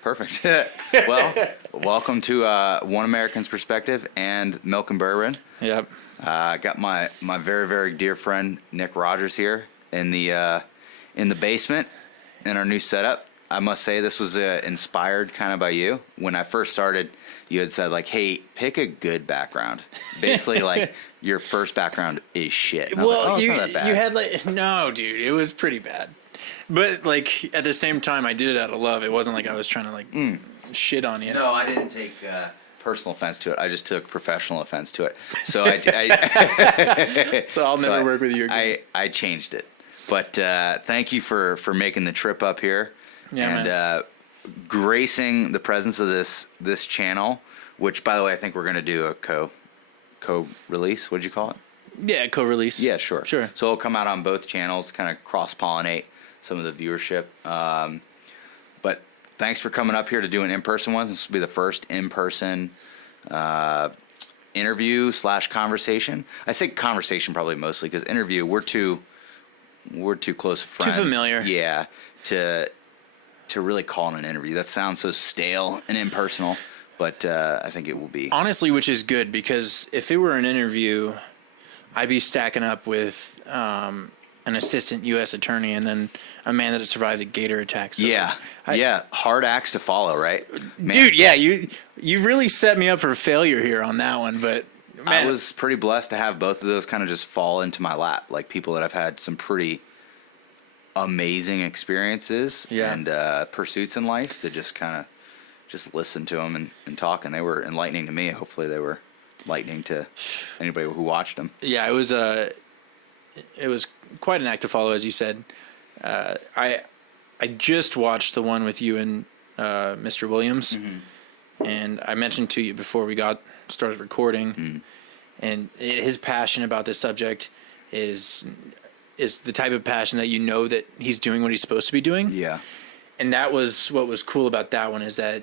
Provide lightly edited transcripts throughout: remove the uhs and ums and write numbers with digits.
Perfect. Well, welcome to One American's Perspective and Milk and Bourbon. Yep. I got my very, very dear friend Nick Rogers here in the basement in our new setup. I must say this was inspired kind of by you. When I first started, you had said like, "Hey, pick a good background." Basically, like your first background is shit. And I was like, Well, it's not that bad. you had like no, dude, it was pretty bad. But like at the same time, I did it out of love. It wasn't like I was trying to like shit on you. No, I didn't take personal offense to it. I just took professional offense to it. So So I'll never work with you again. I changed it. But thank you for making the trip up here and gracing the presence of this channel, which, by the way, I think we're going to do a co-release. What'd you call it? Yeah, co-release. Yeah, sure. Sure. So it'll come out on both channels, kind of cross-pollinate some of the viewership. But thanks for coming up here to do an in-person one. This will be the first in-person interview / conversation. I say conversation probably mostly because interview, we're too close of friends. Too familiar. Yeah, to really call it an interview. That sounds so stale and impersonal, but I think it will be. Honestly, which is good because if it were an interview, I'd be stacking up with an assistant U.S. attorney and then a man that had survived a gator attack. So yeah, hard acts to follow, right? Man, dude, yeah, you really set me up for failure here on that one, but man, I was pretty blessed to have both of those kind of just fall into my lap, like people that I've had some pretty amazing experiences and pursuits in life to just kind of just listen to them and talk, and they were enlightening to me. Hopefully they were enlightening to anybody who watched them. Yeah, it was quite an act to follow, as you said. I just watched the one with you and Mr. Williams, and I mentioned to you before we got started recording, and his passion about this subject is the type of passion that you know that he's doing what he's supposed to be doing. Yeah. And that was what was cool about that one, is that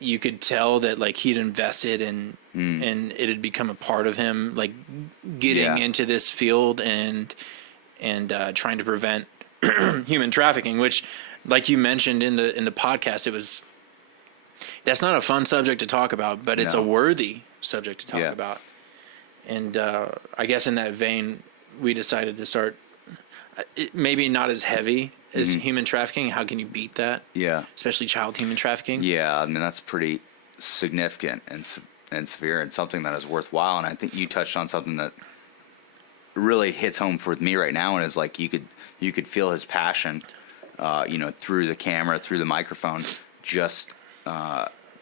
you could tell that like he'd invested and it had become a part of him, like getting into this field and trying to prevent human trafficking, which, like you mentioned in the podcast, that's not a fun subject to talk about, but it's a worthy subject to talk about. And I guess in that vein, we decided to start maybe not as heavy as human trafficking. How can you beat that? Yeah. Especially child human trafficking. Yeah, I mean, that's pretty significant and severe and something that is worthwhile. And I think you touched on something that really hits home for me right now, and is like you could feel his passion, through the camera, through the microphone, just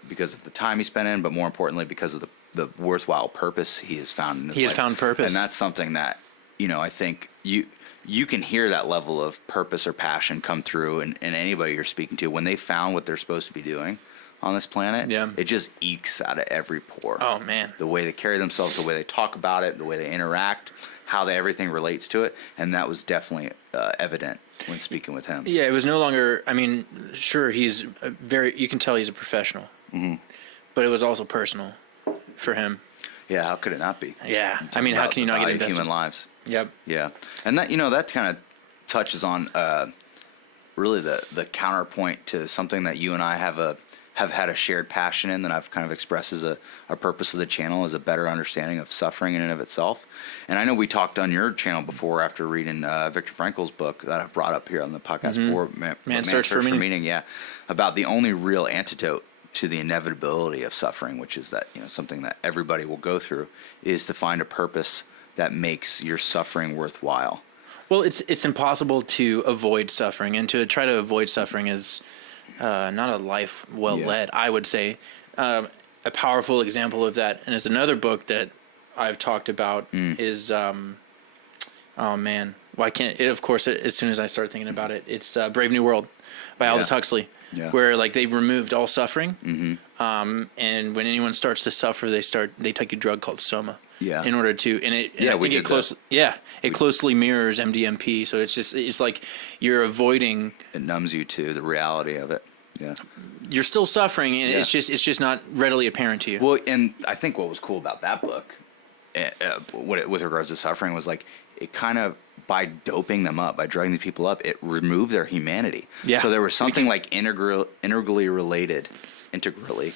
because of the time he spent in, but more importantly because of the worthwhile purpose he has found in his life. He had found purpose. And that's something that, I think you can hear that level of purpose or passion come through in anybody you're speaking to when they found what they're supposed to be doing on this planet. Yeah. It just ekes out of every pore. Oh, man. The way they carry themselves, the way they talk about it, the way they interact, how everything relates to it. And that was definitely evident when speaking with him. Yeah, it was no longer, I mean, sure, he's you can tell he's a professional, but it was also personal for him. Yeah, how could it not be? Yeah, I mean, how can you not get invested? Human lives. Yep. Yeah, and that that kind of touches on really the counterpoint to something that you and I have had a shared passion in, that I've kind of expressed as a purpose of the channel, is a better understanding of suffering in and of itself. And I know we talked on your channel before after reading Viktor Frankl's book that I've brought up here on the podcast before, Man's Search for Meaning. Yeah, about the only real antidote to the inevitability of suffering, which is that something that everybody will go through, is to find a purpose that makes your suffering worthwhile. Well, it's impossible to avoid suffering, and to try to avoid suffering is not a life well led, I would say. A powerful example of that, and it's another book that I've talked about, is oh man, why can't it? Of course, as soon as I start thinking about it, it's Brave New World by Aldous Huxley. Yeah. Where like they've removed all suffering, and when anyone starts to suffer, they take a drug called soma. Yeah. In order to, and I think it closely mirrors MDMP. So it's like you're avoiding. It numbs you to the reality of it. Yeah. You're still suffering, and it's just not readily apparent to you. Well, and I think what was cool about that book, with regards to suffering, was like it kind of, by doping them up, by drugging the people up, it removed their humanity. Yeah. So there was something like integrally related. Integrally. Is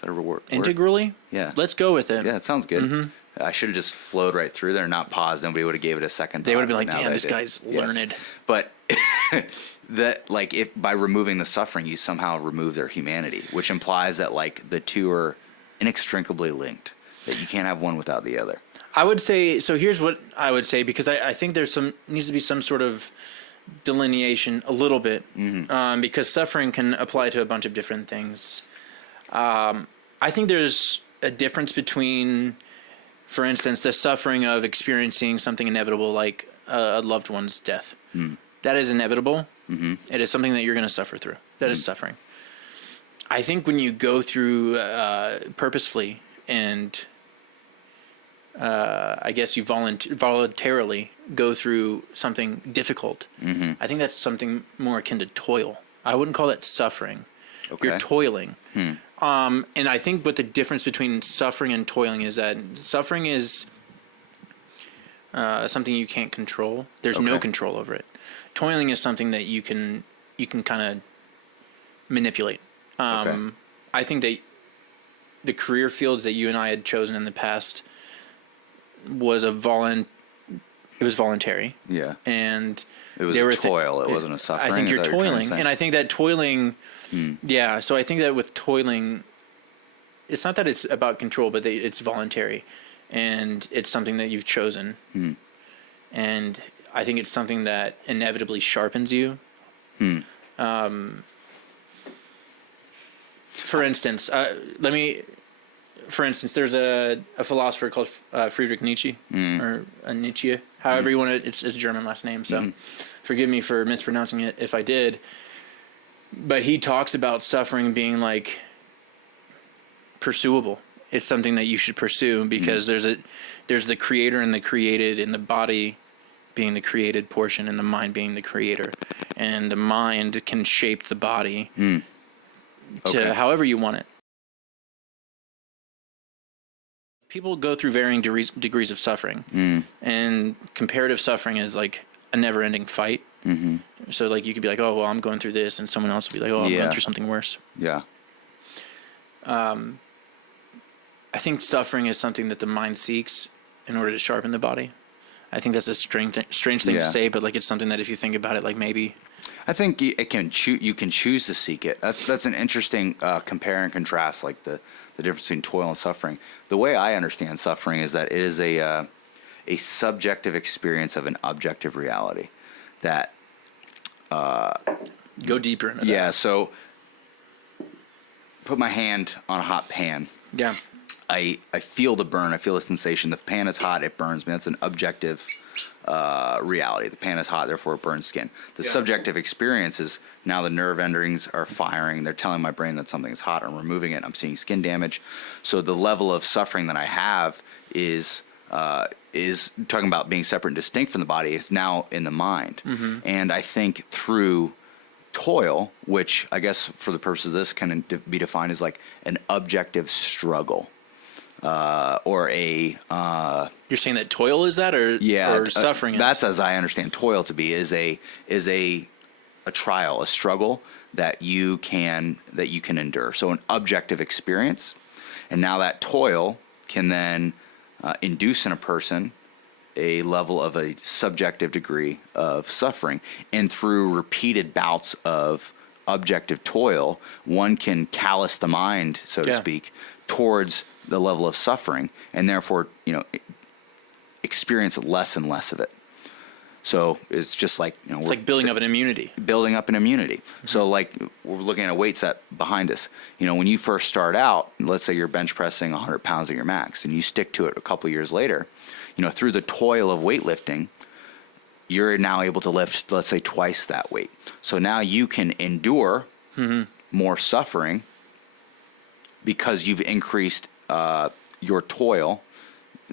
that a word? Integrally? Yeah. Let's go with it. Yeah, it sounds good. I should have just flowed right through there, not paused. Nobody would have gave it a second. They would have been like, now "Damn, that I this did." guy's Yeah. learned." But that, like, if by removing the suffering, you somehow remove their humanity, which implies that like the two are inextricably linked. That you can't have one without the other. I would say so. Here's what I would say, because I think there's needs to be some sort of delineation a little bit, because suffering can apply to a bunch of different things. I think there's a difference between, for instance, the suffering of experiencing something inevitable like a loved one's death. That is inevitable. It is something that you're going to suffer through. That is suffering. I think when you go through purposefully and I guess you voluntarily go through something difficult, I think that's something more akin to toil. I wouldn't call that suffering. Okay. You're toiling. And I think what the difference between suffering and toiling is that suffering is something you can't control. There's no control over it. Toiling is something that you can kind of manipulate. I think that the career fields that you and I had chosen in the past was it was voluntary. Yeah. And It was a toil. It wasn't a suffering. I think Is you're that what trying to toiling, say? and I think that toiling. Yeah. So I think that with toiling, it's not that it's about control, but it's voluntary, and it's something that you've chosen. And I think it's something that inevitably sharpens you. For instance, there's a philosopher called Friedrich Nietzsche, or Nietzsche, however you want to. It's a German last name, so forgive me for mispronouncing it if I did. But he talks about suffering being like pursuable. It's something that you should pursue because there's the creator and the created, and the body being the created portion and the mind being the creator, and the mind can shape the body to however you want it. People go through varying degrees of suffering, and comparative suffering is like a never-ending fight. So like you could be like, oh well, I'm going through this, and someone else would be like, oh, I'm going through something worse. Yeah. I think suffering is something that the mind seeks in order to sharpen the body. I think that's a strange thing to say, but like it's something that if you think about it, like maybe. I think you can choose to seek it. That's an interesting compare and contrast, like the difference between toil and suffering. The way I understand suffering is that it is a subjective experience of an objective reality. That Go deeper into that. yeah. So put my hand on a hot pan. Yeah. I feel the burn. I feel the sensation. The pan is hot. It burns me. That's an objective reality. The pan is hot, therefore it burns skin. The subjective experience is now the nerve endings are firing. They're telling my brain that something is hot. I'm removing it. I'm seeing skin damage. So the level of suffering that I have is talking about being separate and distinct from the body. Is now in the mind. And I think through toil, which I guess for the purpose of this can be defined as like an objective struggle. Or a You're saying that toil is that, or suffering? That's as I understand toil to be is a trial, a struggle that you can endure. So an objective experience, and now that toil can then induce in a person a level of a subjective degree of suffering, and through repeated bouts of objective toil, one can callous the mind, so to speak, towards the level of suffering, and therefore, experience less and less of it. So it's just like, it's like building up an immunity. Building up an immunity. So like we're looking at a weight set behind us. When you first start out, let's say you're bench pressing 100 pounds at your max, and you stick to it a couple years later, through the toil of weightlifting, you're now able to lift, let's say, twice that weight. So now you can endure more suffering because you've increased your toil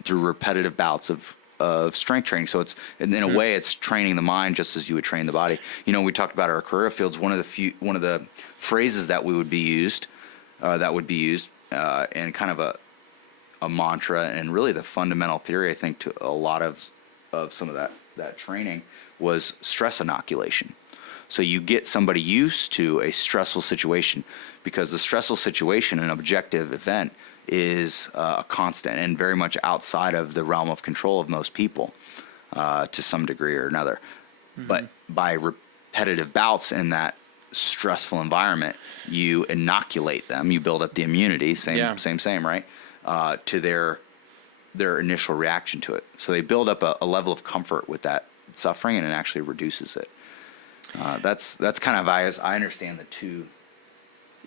through repetitive bouts of strength training. So it's in a way it's training the mind just as you would train the body. We talked about our career fields. One of the phrases that would be used and kind of a mantra, and really the fundamental theory, I think, to a lot of of some of that training was stress inoculation. So you get somebody used to a stressful situation, because the stressful situation, an objective event, is a constant and very much outside of the realm of control of most people to some degree or another. But by repetitive bouts in that stressful environment, you inoculate them, you build up the immunity, same, right? To their initial reaction to it. So they build up a level of comfort with that suffering, and it actually reduces it. That's kind of, as I understand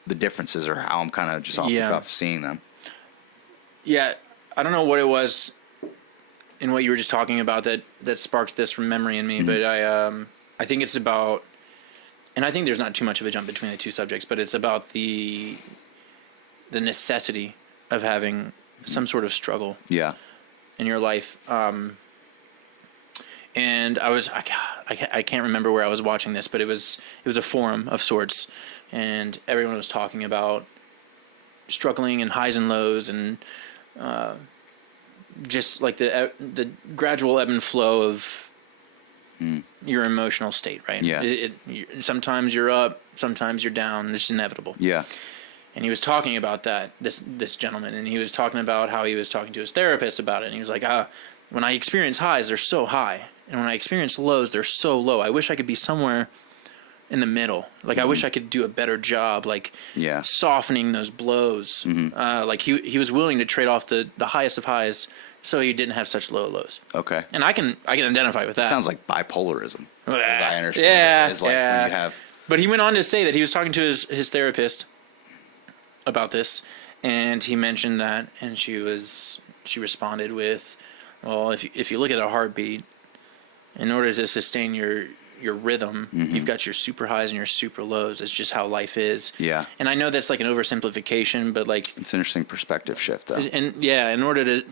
the differences, or how I'm kind of just off the cuff seeing them. Yeah, I don't know what it was in what you were just talking about that sparked this from memory in me, but I think it's about, and I think there's not too much of a jump between the two subjects, but it's about the necessity of having some sort of struggle in your life. And I can't remember where I was watching this, but it was a forum of sorts, and everyone was talking about struggling and highs and lows, and just like the gradual ebb and flow of your emotional state, right? Yeah. Sometimes you're up, sometimes you're down. It's inevitable. Yeah. And he was talking about that, this gentleman, and he was talking about how he was talking to his therapist about it, and he was like, when I experience highs, they're so high, and when I experience lows, they're so low. I wish I could be somewhere in the middle. Like, I wish I could do a better job, like softening those blows. Like he was willing to trade off the highest of highs so he didn't have such low lows. Okay. And I can identify with that. It sounds like bipolarism, as I understand it. Is like when you have... But he went on to say that he was talking to his therapist about this, and he mentioned that, and she responded with, well, if you look at a heartbeat, in order to sustain your rhythm, you've got your super highs and your super lows. It's just how life is. Yeah. And I know that's like an oversimplification, but like, it's an interesting perspective shift, though. And in order to,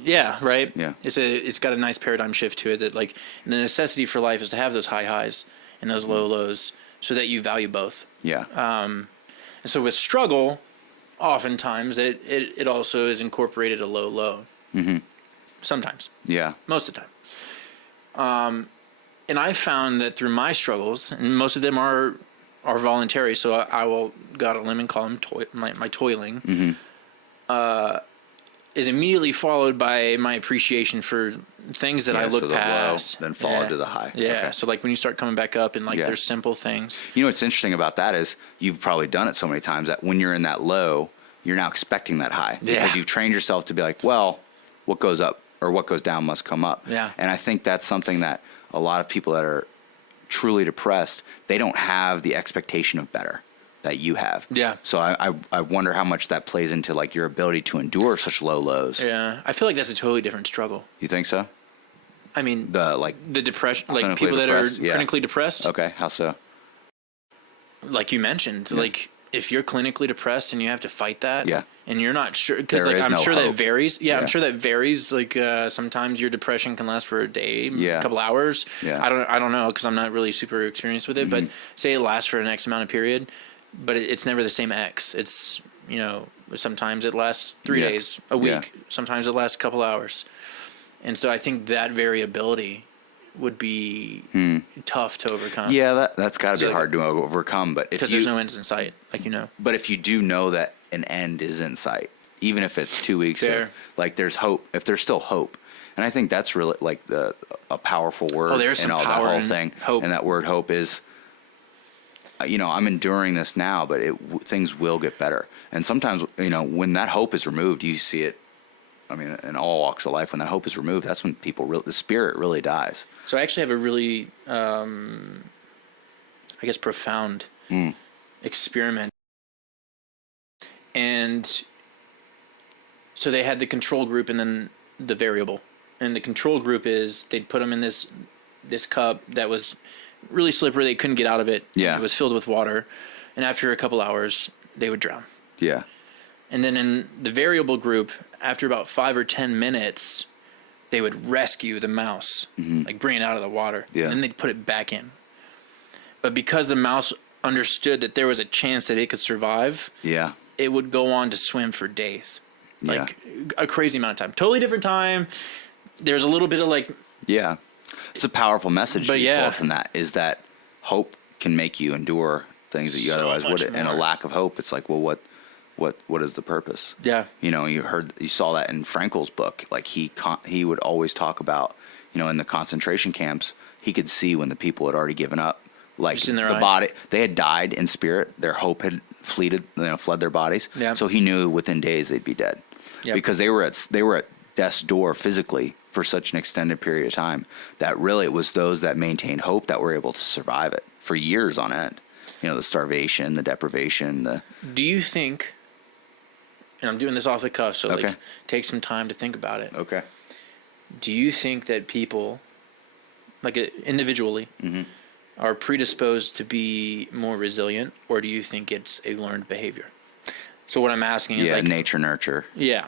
right? Yeah. It's got a nice paradigm shift to it, that like the necessity for life is to have those high highs and those low lows, so that you value both. Yeah. And so with struggle, oftentimes it also is incorporated a low low. Sometimes. Yeah. Most of the time. And I found that through my struggles, and most of them are voluntary, so I will go out on a limb and call them my toiling, is immediately followed by my appreciation for things that I look past. Low, then follow to the high. Yeah. Okay. So like when you start coming back up, and like there's simple things. You know what's interesting about that is you've probably done it so many times that when you're in that low, you're now expecting that high, because you've trained yourself to be like, well, what goes up or what goes down must come up. Yeah. And I think that's something that a lot of people that are truly depressed, they don't have the expectation of better that you have. Yeah. So I wonder how much that plays into like your ability to endure such low lows. Yeah. I feel like that's a totally different struggle. You think so? I mean, the depression, like people that are clinically depressed. Okay. How so? Like you mentioned, like if you're clinically depressed and you have to fight that, and you're not sure, because like I'm sure that varies. Yeah, I'm sure that varies. Like sometimes your depression can last for a day, a couple hours. Yeah. I don't know, because I'm not really super experienced with it. But say it lasts for an X amount of period, but it's never the same X. It's, sometimes it lasts 3 days, a week. Sometimes it lasts a couple hours. And so I think that variability would be tough to overcome. Yeah, that's got to be hard to overcome. But because there's no end in sight, But if you do know that an end is in sight, even if it's 2 weeks, like there's hope. If there's still hope, and I think that's really like a powerful word. Oh, there's some power that whole in thing. Hope. And that word hope is, I'm enduring this now, but things will get better. And sometimes, when that hope is removed, you see it. I mean, in all walks of life, when that hope is removed, that's when the spirit really dies. So I actually have a really, profound experiment. And so they had the control group and then the variable. And the control group is they'd put them in this cup that was really slippery. They couldn't get out of it. Yeah. It was filled with water. And after a couple hours, they would drown. Yeah. And then in the variable group, after about 5 or 10 minutes, they would rescue the mouse, like bring it out of the water. Yeah. And then they'd put it back in. But because the mouse understood that there was a chance that it could survive, it would go on to swim for days. Like a crazy amount of time. Totally different time. There's a little bit of It's a powerful message But to be yeah. pulled from that, is that hope can make you endure things that you So otherwise much wouldn't. And a more. lack of hope, it's like, well, what is the purpose? Yeah. You know, you saw that in Frankel's book. Like he would always talk about, you know, in the concentration camps, he could see when the people had already given up. Like Just in their the eyes. body, they had died in spirit. Their hope had fled their bodies. Yeah. So he knew within days they'd be dead, Yep. because they were at death's door physically for such an extended period of time that really it was those that maintained hope that were able to survive it for years on end. You know, the starvation, the deprivation, Do you think, and I'm doing this off the cuff, so Okay. like take some time to think about it. okay. Do you think that people, like individually, Mm-hmm. are predisposed to be more resilient, or do you think it's a learned behavior? So what I'm asking is Yeah, like, nature, nurture. yeah,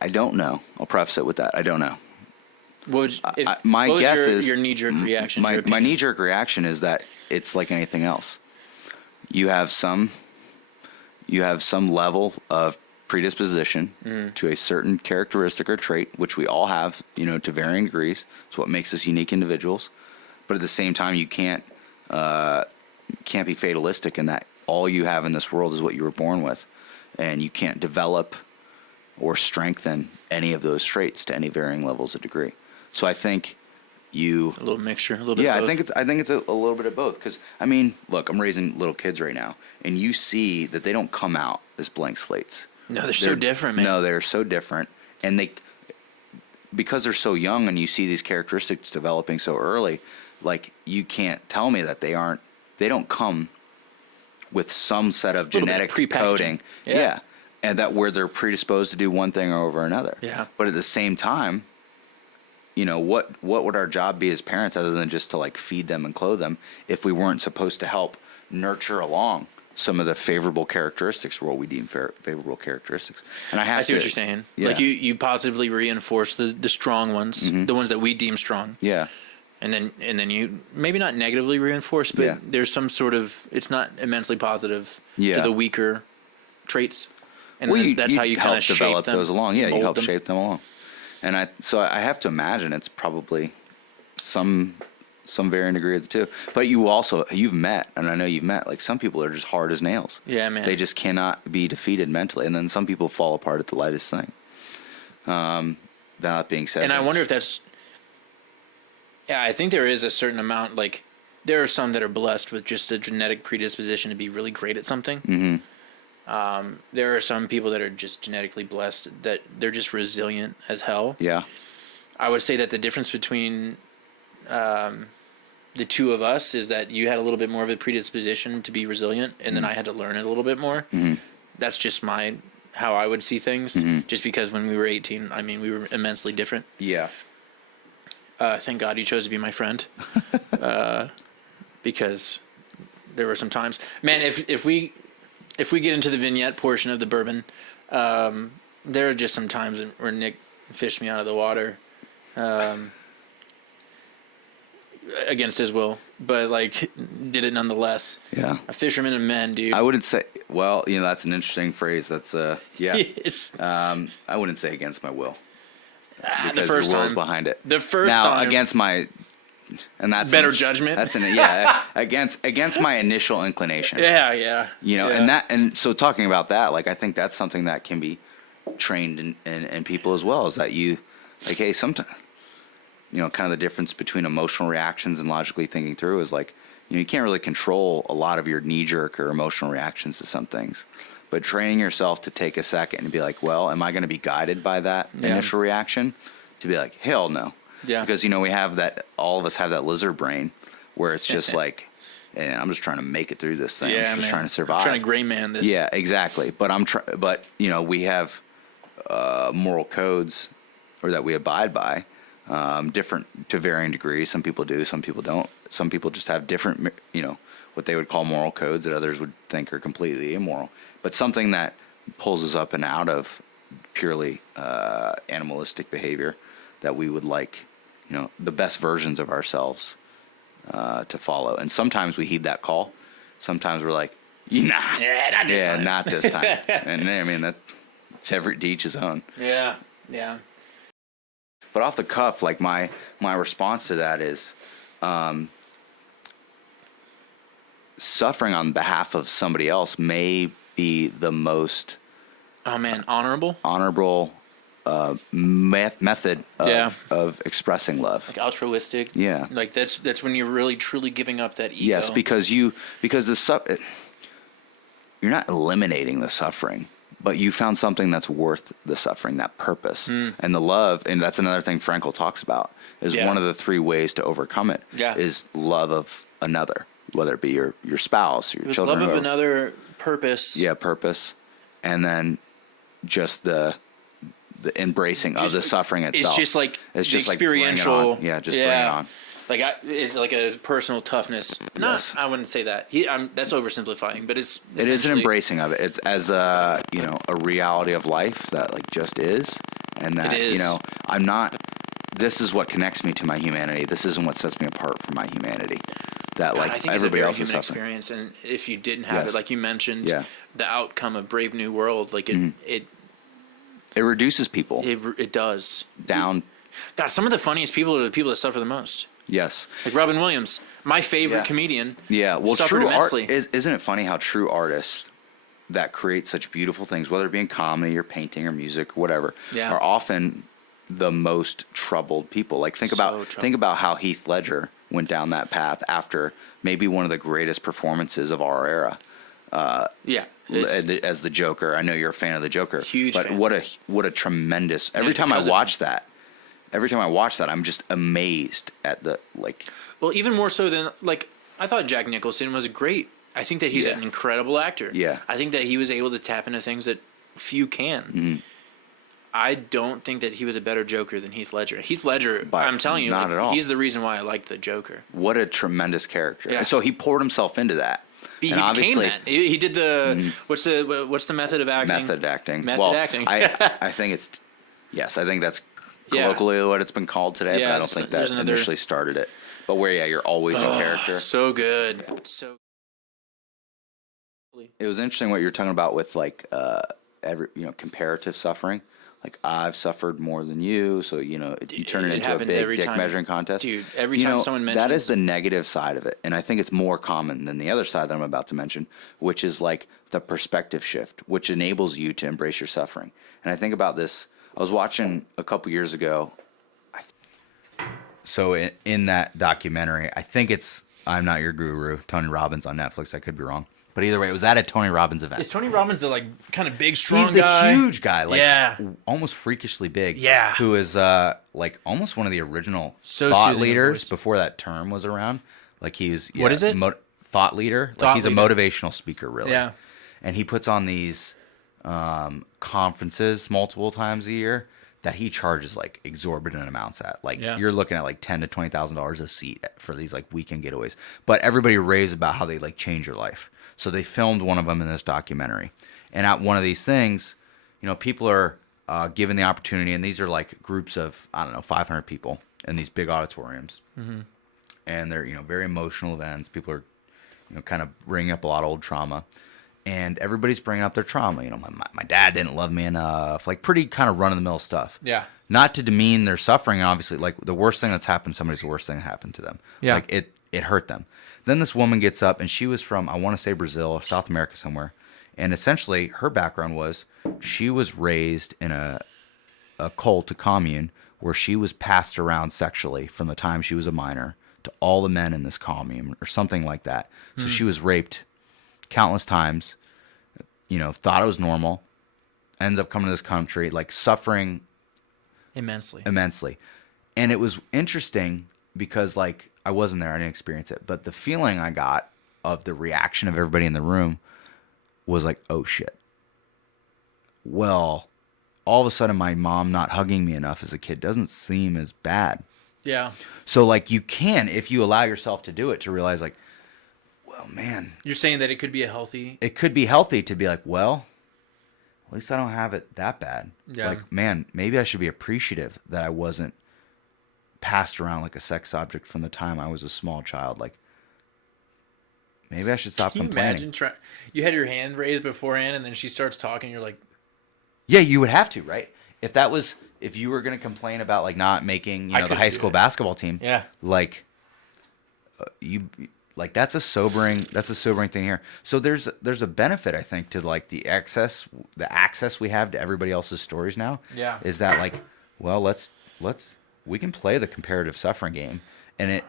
I don't know. I'll preface it with that. I don't know. My what was guess your, is your knee-jerk reaction. My your opinion? knee-jerk reaction is that it's like anything else. You have some level of predisposition to a certain characteristic or trait, which we all have, you know, to varying degrees. It's what makes us unique individuals. But at the same time, you can't be fatalistic in that all you have in this world is what you were born with, and you can't develop or strengthen any of those traits to any varying levels of degree. So I think you, a little mixture, a little bit. yeah, of both. I think it's a little bit of both. Because I mean, look, I'm raising little kids right now, and you see that they don't come out as blank slates. No, they're so different, man. No, they're so different, and because they're so young, and you see these characteristics developing so early. Like, you can't tell me that they don't come with some set of Little bit of genetic pre-packaging. coding. Yeah. And that where they're predisposed to do one thing over another. Yeah. But at the same time, you know, what would our job be as parents other than just to like feed them and clothe them if we weren't supposed to help nurture along some of the favorable characteristics, or what we deem favorable characteristics? And I see what you're saying. Yeah. Like you positively reinforce the strong ones, the ones that we deem strong. Yeah. And then you maybe not negatively reinforce, but Yeah. there's some sort of, it's not immensely positive Yeah. to the weaker traits. And Well, then that's how you kind help of shape develop them, those along. Yeah, you mold help them. shape them along. And I have to imagine it's probably some varying degree of the two. But you've met, and I know you've met, like some people are just hard as nails. Yeah, man. They just cannot be defeated mentally, and then some people fall apart at the lightest thing. That being said, And I wonder if that's, yeah, I think there is a certain amount, like, there are some that are blessed with just a genetic predisposition to be really great at something. Mm-hmm. There are some people that are just genetically blessed that they're just resilient as hell. yeah, I would say that the difference between the two of us is that you had a little bit more of a predisposition to be resilient, and then I had to learn it a little bit more. Mm-hmm. That's just how I would see things. Mm-hmm. Just because when we were 18, I mean, we were immensely different. yeah, Thank God you chose to be my friend, because there were some times, man. If we get into the vignette portion of the bourbon, there are just some times where Nick fished me out of the water, against his will, but like did it nonetheless. yeah. A fisherman of men, dude. I wouldn't say. Well, you know, that's an interesting phrase. That's yeah. It's, I wouldn't say against my will. the Because first your will's time. behind it. The first now, time. against my, and that's Better judgment? That's against my initial inclination. Yeah. You know, Yeah. and so talking about that, like I think that's something that can be trained in people as well. Is that you, like, hey, sometimes, you know, kind of the difference between emotional reactions and logically thinking through is like, you know, you can't really control a lot of your knee jerk or emotional reactions to some things. But training yourself to take a second and be like, well, am I going to be guided by that initial reaction? To be like, hell no. Yeah. Because, you know, all of us have that lizard brain where it's just like, I'm just trying to make it through this thing. Yeah, I'm just man. trying to survive. I'm trying to gray man this. Yeah, exactly. But but you know, we have moral codes, or that we abide by, different to varying degrees. Some people do, some people don't. Some people just have different, you know, what they would call moral codes that others would think are completely immoral. But something that pulls us up and out of purely animalistic behavior, that we would like, you know, the best versions of ourselves to follow. And sometimes we heed that call. Sometimes we're like, nah, not this time. not this time. And I mean, it's to each his own. Yeah. But off the cuff, like my response to that is, suffering on behalf of somebody else may be the most honorable method of expressing love. like altruistic. Yeah. Like that's when you're really truly giving up that ego. Yes, because you're not eliminating the suffering, but you found something that's worth the suffering, that purpose. And the love, and that's another thing Frankel talks about, is one of the 3 ways to overcome it is love of another, whether it be your spouse, your children. Love of another, purpose. Yeah, purpose. And then just the embracing of the suffering itself. It's just like it's the just experiential. Like, bring it on. Bring it on. Like it's like a personal toughness. Yes. I wouldn't say that. That's oversimplifying, but it is an embracing of it. It's as a reality of life that like just is, and that I'm not. This is what connects me to my humanity. This isn't what sets me apart from my humanity. That like I think everybody else it's is a very human suffering. experience, and if you didn't have it, like you mentioned, the outcome of Brave New World, like it reduces people. It does down. God, some of the funniest people are the people that suffer the most. Yes. Like Robin Williams, my favorite comedian. Yeah, well, suffered true immensely. art isn't it funny how true artists that create such beautiful things, whether it be in comedy or painting or music or whatever, are often the most troubled people. Like think about how Heath Ledger went down that path after maybe one of the greatest performances of our era. As the Joker. I know you're a fan of the Joker. Huge but fan. what a tremendous. Every time I watch that, I'm just amazed at the like. Well, even more so than like I thought Jack Nicholson was great. I think that he's an incredible actor. Yeah. I think that he was able to tap into things that few can. Mm-hmm. I don't think that he was a better Joker than Heath Ledger. Heath Ledger, I'm telling you, not at all. He's the reason why I like the Joker. What a tremendous character. Yeah. So he poured himself into that. He became that. He did the what's the method of acting? Method acting. Acting. I think it's I think that's colloquially what it's been called today, but I don't think that initially started it. But you're always in character. So good. So it was interesting what you're talking about with like comparative suffering. Like I've suffered more than you, so you turn it into a big dick measuring contest. Dude, every time someone mentions that is the negative side of it, and I think it's more common than the other side that I'm about to mention, which is like the perspective shift, which enables you to embrace your suffering. And I think about this. I was watching a couple years ago. So in that documentary, I think it's I'm Not Your Guru, Tony Robbins on Netflix. I could be wrong. But either way, it was at a Tony Robbins event. Is Tony Robbins the like kind of big, strong He's the guy? huge guy, like almost freakishly big. Yeah. Who is like almost one of the original thought leaders before that term was around. Like he's what is it? Thought leader. Like he's a motivational speaker, really. Yeah. And he puts on these conferences multiple times a year that he charges like exorbitant amounts at. Like you're looking at like $10,000 to $20,000 a seat for these like weekend getaways. But everybody raves about how they like change your life. So they filmed one of them in this documentary. And at one of these things, people are given the opportunity, and these are like groups of, 500 people in these big auditoriums. Mm-hmm. And they're, very emotional events. People are, kind of bringing up a lot of old trauma. And everybody's bringing up their trauma. My dad didn't love me enough. Like pretty kind of run-of-the-mill stuff. Yeah. Not to demean their suffering, obviously. Like the worst thing that's happened to somebody is the worst thing that happened to them. Yeah. Like it hurt them. Then this woman gets up, and she was from, I want to say Brazil or South America somewhere. And essentially, her background was she was raised in a cult, a commune, where she was passed around sexually from the time she was a minor to all the men in this commune or something like that. So she was raped countless times, thought it was normal, ends up coming to this country, like suffering immensely. And it was interesting because like I wasn't there, I didn't experience it, but the feeling I got of the reaction of everybody in the room was like, oh shit. Well, all of a sudden my mom not hugging me enough as a kid doesn't seem as bad. Yeah. So like you can, if you allow yourself to do it, to realize like, well, man. You're saying that it could be healthy to be like, well, at least I don't have it that bad. Yeah. Like, man, maybe I should be appreciative that I wasn't passed around like a sex object from the time I was a small child. Like, maybe I should stop complaining. Imagine you had your hand raised beforehand, and then she starts talking. You're like, yeah, you would have to, right? If if you were going to complain about like not making, I the couldn't high do school it. basketball team, Yeah. like you like that's a sobering thing here. So there's a benefit, I think, to like the access we have to everybody else's stories now. Yeah. Is that like, well, we can play the comparative suffering game, and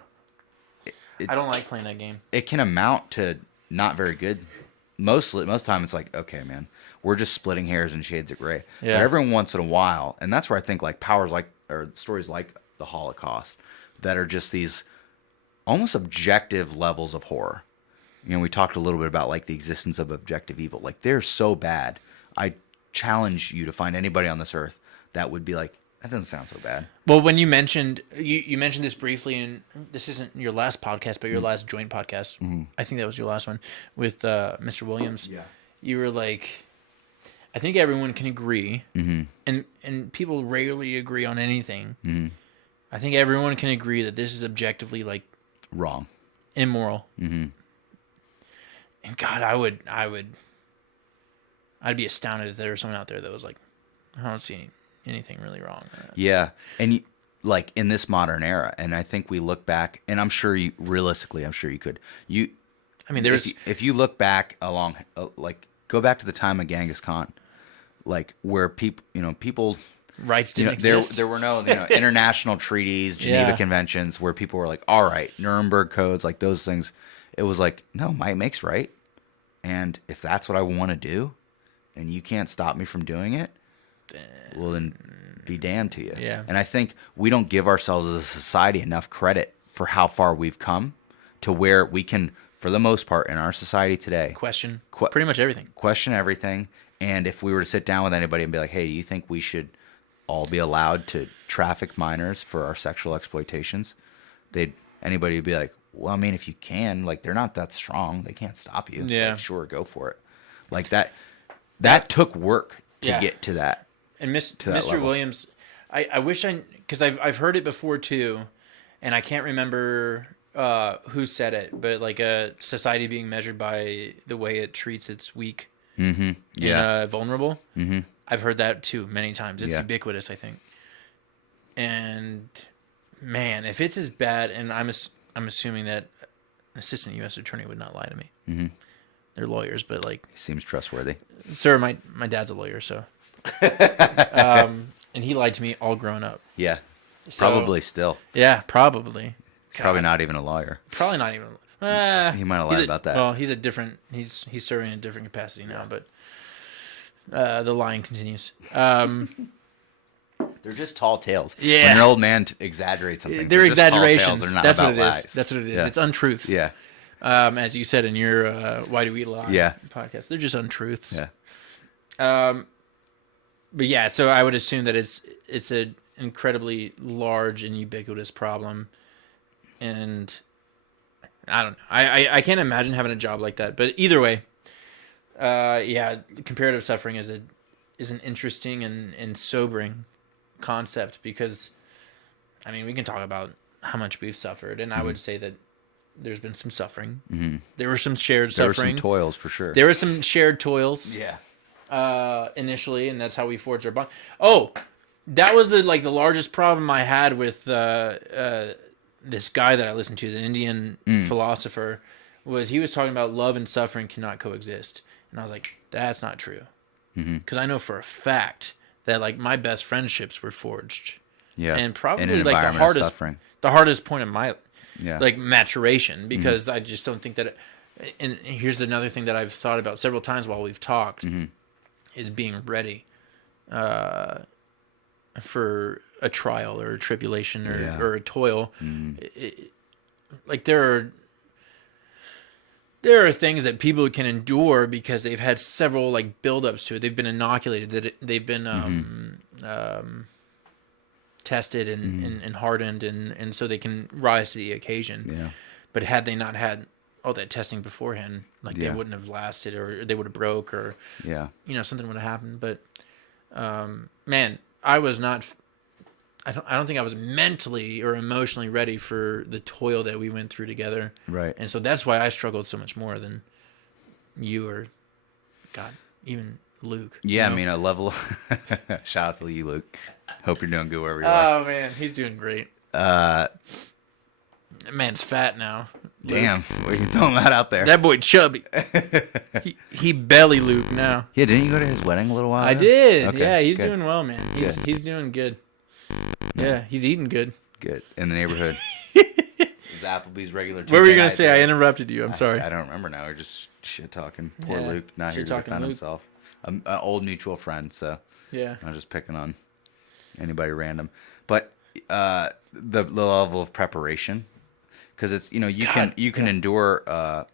I don't like playing that game. it can amount to not very good. Most time it's like, okay, man, we're just splitting hairs and shades of gray. Yeah. But every once in a while, and that's where I think like stories like the Holocaust that are just these almost objective levels of horror. We talked a little bit about like the existence of objective evil. Like they're so bad. I challenge you to find anybody on this earth that would be like, that doesn't sound so bad. Well, when you mentioned this briefly, and this isn't your last podcast, but your last joint podcast. I think that was your last one with Mr. Williams. Yeah. You were like, I think everyone can agree, and people rarely agree on anything. I think everyone can agree that this is objectively like Wrong. immoral. And God, I'd be astounded if there was someone out there that was like, I don't see anything really wrong. Yeah. And like in this modern era, and I think we look back, and I'm sure you could. I mean, there's if you look back along, like go back to the time of Genghis Khan, like where people rights didn't exist. there were no international treaties, Geneva Yeah. Conventions, where people were like, all right, Nuremberg codes, like those things. It was like, no, might makes right, and if that's what I want to do, and you can't stop me from doing it, well then be damned to you. Yeah. And I think we don't give ourselves as a society enough credit for how far we've come to where we can, for the most part in our society today, question pretty much everything. question everything. And if we were to sit down with anybody and be like, hey, do you think we should all be allowed to traffic minors for our sexual exploitations? Anybody would be like, well, I mean, if you can, like, they're not that strong. They can't stop you. Yeah. Like, sure, go for it. Like that took work to Yeah. get to that. And that Mr. level. Williams, I wish because I've heard it before too, and I can't remember who said it, but like a society being measured by the way it treats its weak and vulnerable. Mm-hmm. I've heard that too many times. It's ubiquitous, I think. And man, if it's as bad, and I'm assuming that an assistant U.S. attorney would not lie to me. Mm-hmm. They're lawyers, but like, Seems trustworthy. sir, my dad's a lawyer, so and he lied to me all grown up. Yeah. So- Probably still. Yeah, probably. He's probably not even a lawyer. Probably not even. He might have lied about that. Well, he's a different. He's serving in a different capacity now, but the lying continues. They're just tall tales. Yeah. When an old man exaggerates something, They're just tall tales. exaggerations. They're not That's what about it is. lies. That's what it is. Yeah. It's untruths. Yeah. As you said in your "Why Do We Lie" podcast, they're just untruths. Yeah. But yeah, so I would assume that it's an incredibly large and ubiquitous problem, and I don't know. I can't imagine having a job like that. But either way, comparative suffering is an interesting and sobering concept because, I mean, we can talk about how much we've suffered, and I would say that there's been some suffering. Mm-hmm. There were some shared There were suffering. some toils for sure. There were some shared toils. Yeah. Initially, and that's how we forged our bond. Oh, that was the largest problem I had with this guy that I listened to, the Indian philosopher, was he was talking about love and suffering cannot coexist, and I was like, that's not true, because I know for a fact that like my best friendships were forged, Yeah. and probably In an like environment of suffering. the hardest point of my Yeah. like maturation, because I just don't think that. And here's another thing that I've thought about several times while we've talked. Is being ready for a trial or a tribulation or a toil. Like there are things that people can endure because they've had several like buildups to it. They've been inoculated. They've been tested and hardened, and so they can rise to the occasion. Yeah. But had they not had all that testing beforehand, like they wouldn't have lasted, or they would have broke, or something would have happened. But man, I was not. I don't think I was mentally or emotionally ready for the toil that we went through together. Right. And so that's why I struggled so much more than you, or God, even Luke. Yeah, you know? I mean, a level. Shout out to you, Luke. Hope you're doing good wherever you are. Oh man, he's doing great. Man's fat now. Luke. Damn, where are you throwing that out there? That boy chubby. he belly Luke now. Yeah, didn't you go to his wedding a little while I ago? did. Okay, Yeah, he's good. doing well, man. He's doing good. Yeah, he's eating good. Good. In the neighborhood. Is Applebee's regular What were you Tuesday gonna night say? there? I interrupted you. I'm sorry. I don't remember now. We're just shit talking. Poor Yeah, Luke, not here to shit-talking defend Luke. himself. An old mutual friend, so Yeah. I'm just picking on anybody random. But the level of preparation, because it's you can endure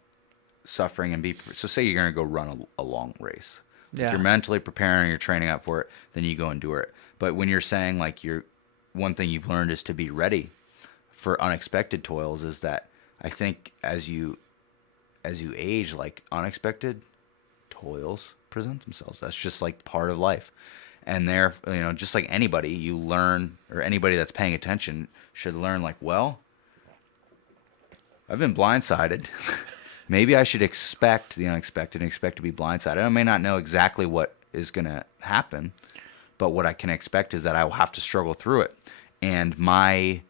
suffering and be so. Say you're gonna go run a long race. Yeah. You're mentally preparing, you're training up for it, then you go endure it. But when you're saying like one thing you've learned is to be ready for unexpected toils, is that I think as you age, like unexpected toils present themselves. That's just like part of life. And there, just like anybody, you learn, or anybody that's paying attention should learn, like, well, I've been blindsided. Maybe I should expect the unexpected and expect to be blindsided. I may not know exactly what is going to happen, but what I can expect is that I will have to struggle through it. And my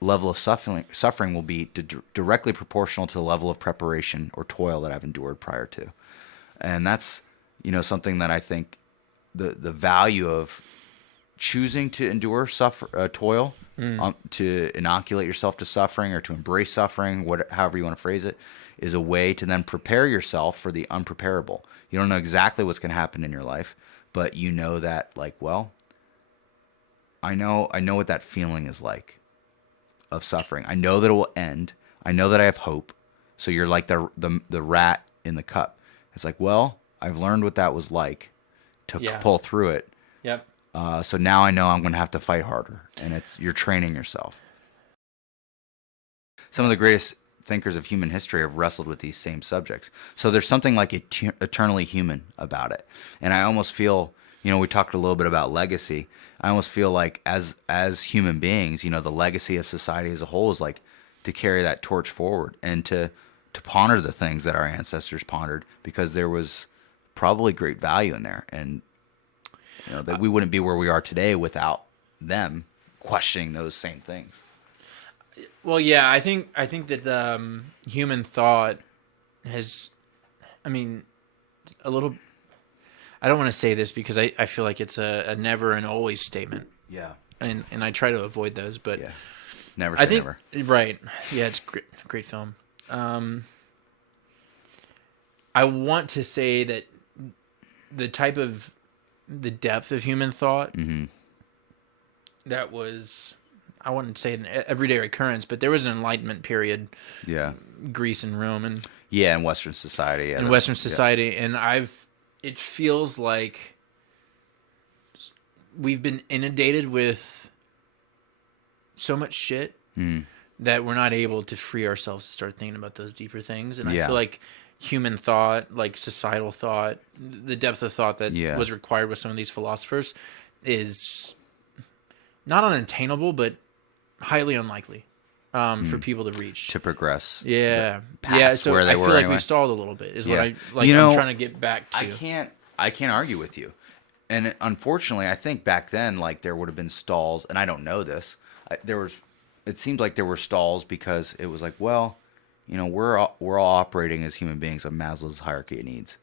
level of suffering will be directly proportional to the level of preparation or toil that I've endured prior to. And that's, something that I think the value of choosing to endure toil, to inoculate yourself to suffering or to embrace suffering, however you want to phrase it, is a way to then prepare yourself for the unpreparable. You don't know exactly what's going to happen in your life, but you know that, like, well, I know what that feeling is like of suffering. I know that it will end. I know that I have hope. So you're like the rat in the cup. It's like, well, I've learned what that was like to pull through it. Yep. So now I know I'm going to have to fight harder, and you're training yourself. Some of the greatest thinkers of human history have wrestled with these same subjects. So there's something like eternally human about it. And I almost feel, we talked a little bit about legacy. I almost feel like as human beings, the legacy of society as a whole is like to carry that torch forward and to ponder the things that our ancestors pondered, because there was probably great value in there, and that we wouldn't be where we are today without them questioning those same things. Well, yeah, I think that human thought has, a little. I don't want to say this because I feel like it's a never and always statement. Yeah. And I try to avoid those, but yeah. Never say I think never. right. Yeah, it's great film. I want to say that the depth of human thought that was, I wouldn't say an everyday occurrence, but there was an Enlightenment period. Yeah. Greece and Rome and in Western society. In Western society, and it feels like we've been inundated with so much shit that we're not able to free ourselves to start thinking about those deeper things. And I feel like human thought, like societal thought, the depth of thought that was required with some of these philosophers is not unattainable, but highly unlikely for people to reach. To progress. Yeah. Past So where they I feel were like anyway. we stalled a little bit is what I I'm trying to get back to. I can't argue with you. And unfortunately, I think back then, like, there would have been stalls, and I don't know this. It seemed like there were stalls because it was like, well, we're all operating as human beings on Maslow's hierarchy of needs.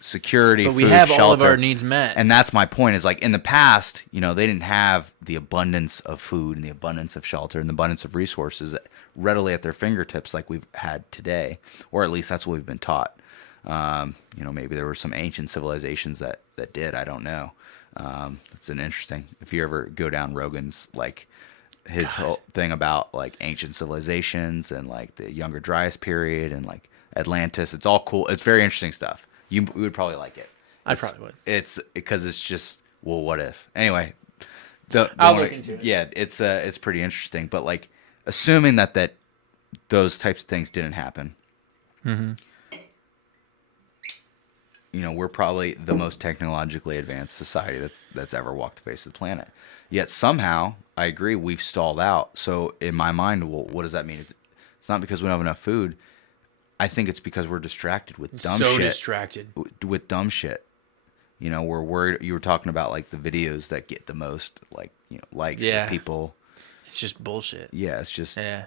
Security, but we food, have shelter. all of our needs met. And that's my point, is like in the past, they didn't have the abundance of food and the abundance of shelter and the abundance of resources readily at their fingertips like we've had today, or at least that's what we've been taught. Maybe there were some ancient civilizations that did. I don't know. It's an interesting. If you ever go down Rogan's, like, his whole thing about like ancient civilizations and like the Younger Dryas period and like Atlantis, it's all cool. It's very interesting stuff. You would probably like it. I probably would. It's because it's just, well, what if? Anyway, I'll look into it. Yeah, it's pretty interesting. But like, assuming that those types of things didn't happen. Mm-hmm. We're probably the most technologically advanced society that's ever walked the face of the planet. Yet somehow, I agree, we've stalled out. So in my mind, well, what does that mean? It's not because we don't have enough food. I think it's because we're distracted with dumb shit. So distracted. With dumb shit. You know, we're worried. You were talking about like the videos that get the most likes Yeah. from people. It's just bullshit. Yeah, it's just Yeah.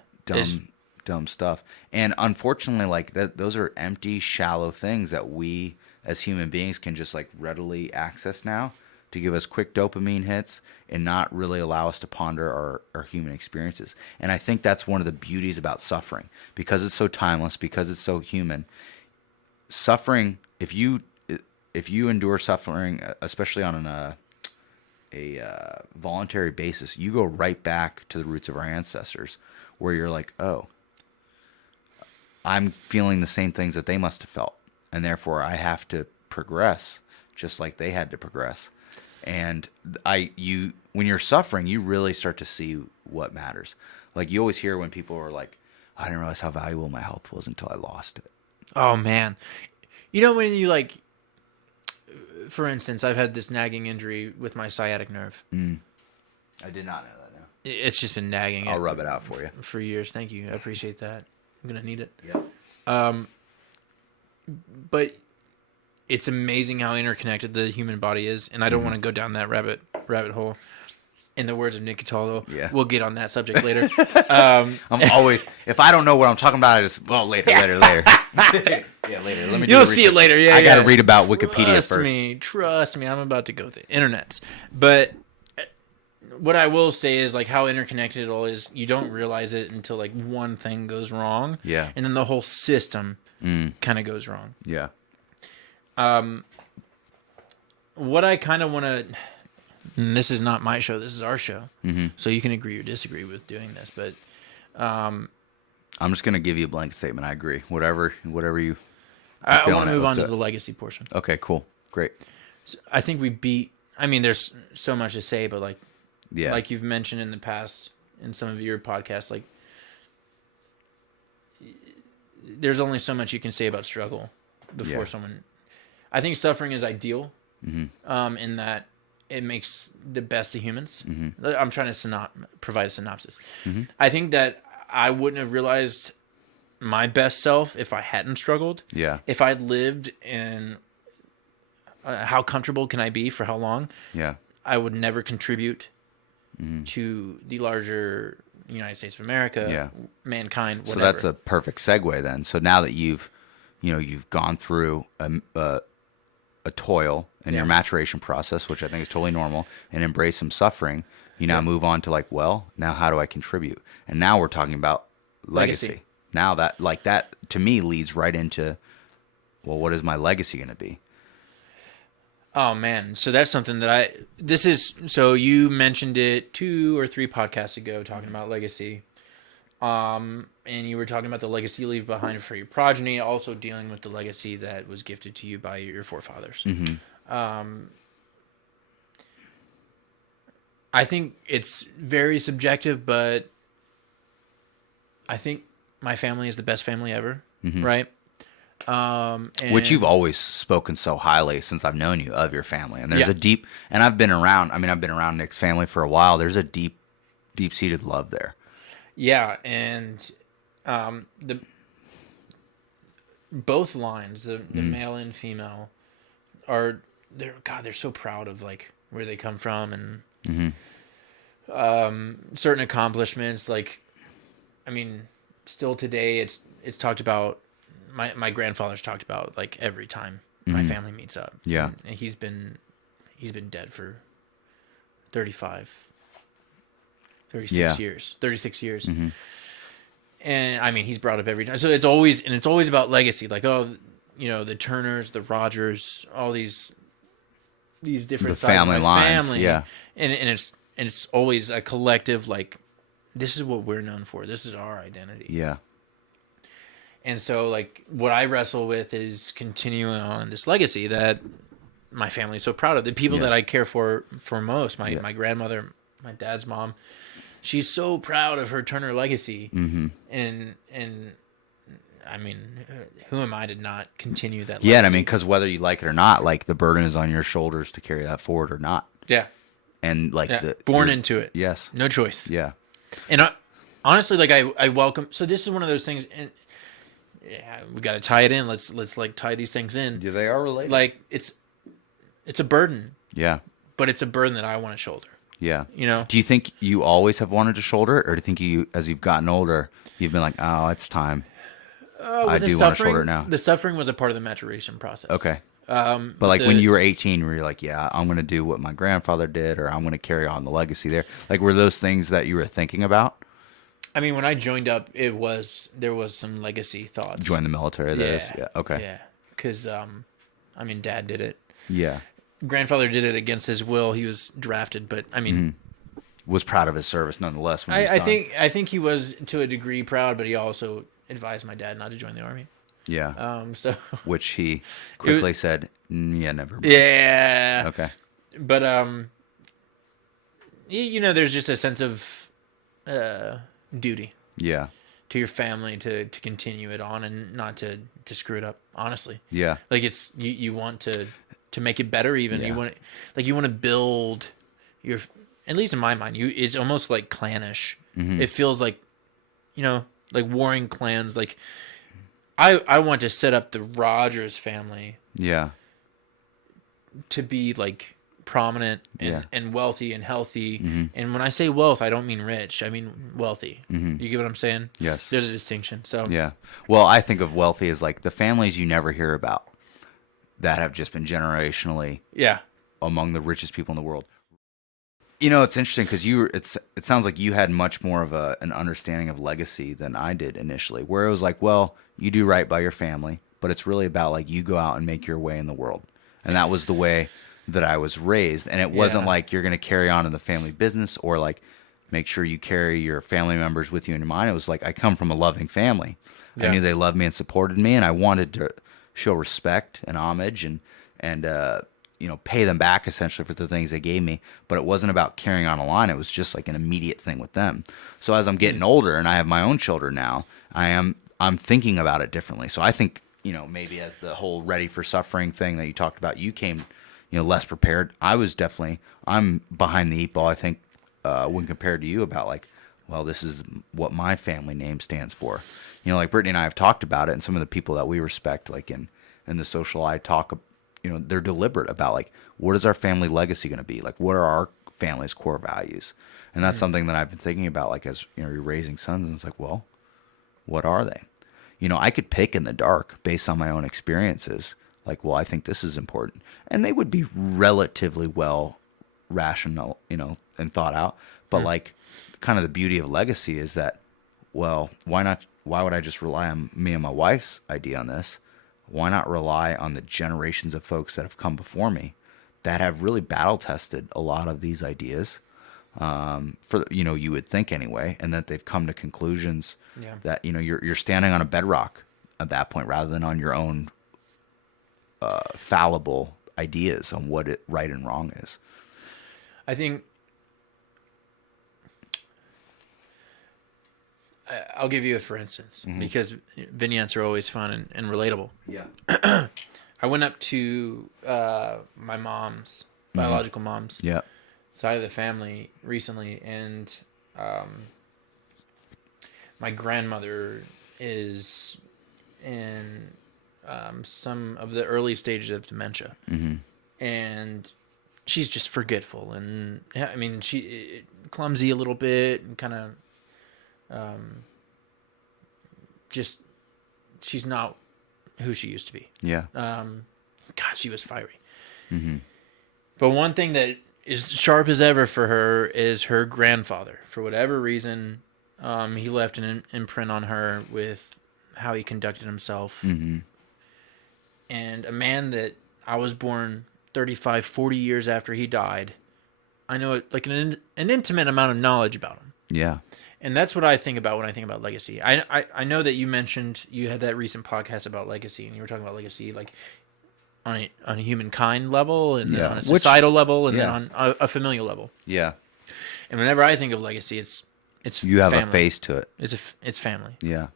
dumb stuff. And unfortunately, like those are empty, shallow things that we as human beings can just like readily access now to give us quick dopamine hits and not really allow us to ponder our human experiences. And I think that's one of the beauties about suffering, because it's so timeless, because it's so human. Suffering, if you endure suffering, especially on a voluntary basis, you go right back to the roots of our ancestors, where you're like, oh, I'm feeling the same things that they must have felt, and therefore I have to progress just like they had to progress. And when you're suffering, you really start to see what matters. Like you always hear when people are like, I didn't realize how valuable my health was until I lost it. Oh man, you know when you like, for instance, I've had this nagging injury with my sciatic nerve. I did not know that. Now It's just been nagging. I'll rub it out for you. For years. Thank you. I appreciate that. I'm gonna need it. Yeah. But it's amazing how interconnected the human body is, and I don't want to go down that rabbit hole. In the words of Nick Cataldo, Yeah. We'll get on that subject later. I'm always, if I don't know what I'm talking about, I just, later. Yeah, later. Let me. You'll see it later. Yeah, I got to read about Wikipedia Trust first. Trust me. I'm about to go to the internets. But what I will say is like how interconnected it all is. You don't realize it until like one thing goes wrong. Yeah. And then the whole system kind of goes wrong. Yeah. What I kind of want to, and this is not my show, this is our show, so you can agree or disagree with doing this, but I'm just gonna give you a blanket statement. I agree. Whatever you. I want to move on to the legacy portion. Okay, cool, great. So I think we beat. I mean, there's so much to say, but like you've mentioned in the past in some of your podcasts, like there's only so much you can say about struggle before someone. I think suffering is ideal, in that it makes the best of humans. I'm trying to provide a synopsis. I think that I wouldn't have realized my best self if I hadn't struggled. Yeah. If I'd lived in how comfortable can I be for how long? Yeah. I would never contribute to the larger United States of America, mankind, whatever. So that's a perfect segue then. So now that you've gone through a toil in your maturation process, which I think is totally normal, and embrace some suffering, you now move on to like, well, now how do I contribute? And now we're talking about legacy. Now that to me leads right into, well, what is my legacy going to be? Oh man, so that's something that so you mentioned it 2 or 3 podcasts ago talking about legacy. And you were talking about the legacy you leave behind for your progeny, also dealing with the legacy that was gifted to you by your forefathers. I think it's very subjective, but I think my family is the best family ever, right? Which you've always spoken so highly since I've known you of your family. And there's a deep, and I've been around Nick's family for a while. There's a deep-seated love there. Yeah, and both lines, the male and female, they're so proud of like where they come from and certain accomplishments. Like, I mean, still today it's talked about. My grandfather's talked about like every time my family meets up. Yeah, and he's been dead for 36 years. 36 years. And I mean, he's brought up every time. So it's always about legacy. Like, the Turners, the Rogers, all these different the family lines. Family. Yeah. And it's always a collective, like, this is what we're known for. This is our identity. Yeah. And so, like, what I wrestle with is continuing on this legacy that my family is so proud of. The people that I care for most, my grandmother, my dad's mom, she's so proud of her Turner legacy. And I mean, who am I to not continue that legacy? Yeah, and I mean, because whether you like it or not, like, the burden is on your shoulders to carry that forward or not. Yeah. And, like, born into it. Yes. No choice. Yeah. And honestly, like, I welcome. So this is one of those things, and we got to tie it in. Let's like tie these things in. Yeah, they are related. Like, it's a burden, Yeah. but it's a burden that I want to shoulder. Yeah. You know? Do you think you always have wanted to shoulder it, or do you think as you've gotten older, you've been like, oh, it's time. I do want to shoulder it now. The suffering was a part of the maturation process. Okay. But like when you were 18, were you like, yeah, I'm going to do what my grandfather did, or I'm going to carry on the legacy there? Like, were those things that you were thinking about? I mean, when I joined up, there was some legacy thoughts. Join the military, that is? Yeah. Okay. Yeah. Because, I mean, Dad did it. Yeah. Grandfather did it against his will. He was drafted, but I mean, Was proud of his service nonetheless. When he was I think he was to a degree proud, but he also advised my dad not to join the army. Yeah. So Which he quickly said, yeah, never. Mind. Yeah. Okay. But you know, there's just a sense of duty. Yeah. To your family to continue it on and not to screw it up. Honestly. Yeah. Like it's you want to make it better. Even you want to build your. At least in my mind, it's almost like clannish. Mm-hmm. It feels like, you know, like warring clans. Like I want to set up the Rogers family. Yeah. To be like prominent and wealthy and healthy. Mm-hmm. And when I say wealth, I don't mean rich. I mean wealthy. Mm-hmm. You get what I'm saying? Yes. There's a distinction. So yeah. Well, I think of wealthy as like the families you never hear about that have just been generationally among the richest people in the world. You know, it's interesting because it sounds like you had much more of an understanding of legacy than I did initially, where it was like, well, you do right by your family, but it's really about like you go out and make your way in the world. And that was the way that I was raised. And it wasn't like you're going to carry on in the family business or like make sure you carry your family members with you in your mind. It was like I come from a loving family. I knew they loved me and supported me, and I wanted to show respect and homage and you know, pay them back essentially for the things they gave me. But it wasn't about carrying on a line. It was just like an immediate thing with them. So as I'm getting older and I have my own children now, I'm thinking about it differently. So I think, you know, maybe as the whole ready for suffering thing that you talked about, you came, you know, less prepared. I'm behind the eight ball, I think, when compared to you about like, well, this is what my family name stands for. You know, like Brittany and I have talked about it, and some of the people that we respect, like in the social I talk, you know, they're deliberate about like, what is our family legacy going to be? Like, what are our family's core values? And that's something that I've been thinking about, like, as, you know, you're raising sons, and it's like, well, what are they? You know, I could pick in the dark based on my own experiences. Like, well, I think this is important. And they would be relatively well rational, you know, and thought out. But like, kind of the beauty of legacy is that, well, why would I just rely on me and my wife's idea on this? Why not rely on the generations of folks that have come before me that have really battle tested a lot of these ideas, for, you know, you would think anyway, and that they've come to conclusions that, you know, you're standing on a bedrock at that point rather than on your own fallible ideas on what right and wrong is. I think I'll give you a for instance, because vignettes are always fun and relatable. Yeah. I went up to my mom's, biological mom's side of the family recently, and my grandmother is in some of the early stages of dementia. And she's just forgetful, and I mean, she clumsy a little bit, and kind of just she's not who she used to be. God, she was fiery. But one thing that is sharp as ever for her is her grandfather. For whatever reason, he left an imprint on her with how he conducted himself. And a man that I was born 35, 40 years after he died, I know like an intimate amount of knowledge about him. Yeah. And that's what I think about when I think about legacy. I know that you mentioned you had that recent podcast about legacy, and you were talking about legacy like on a humankind level, and then on a societal level, and then on a familial level. Yeah. And whenever I think of legacy, it's you have family. A face to it. It's family. Yeah.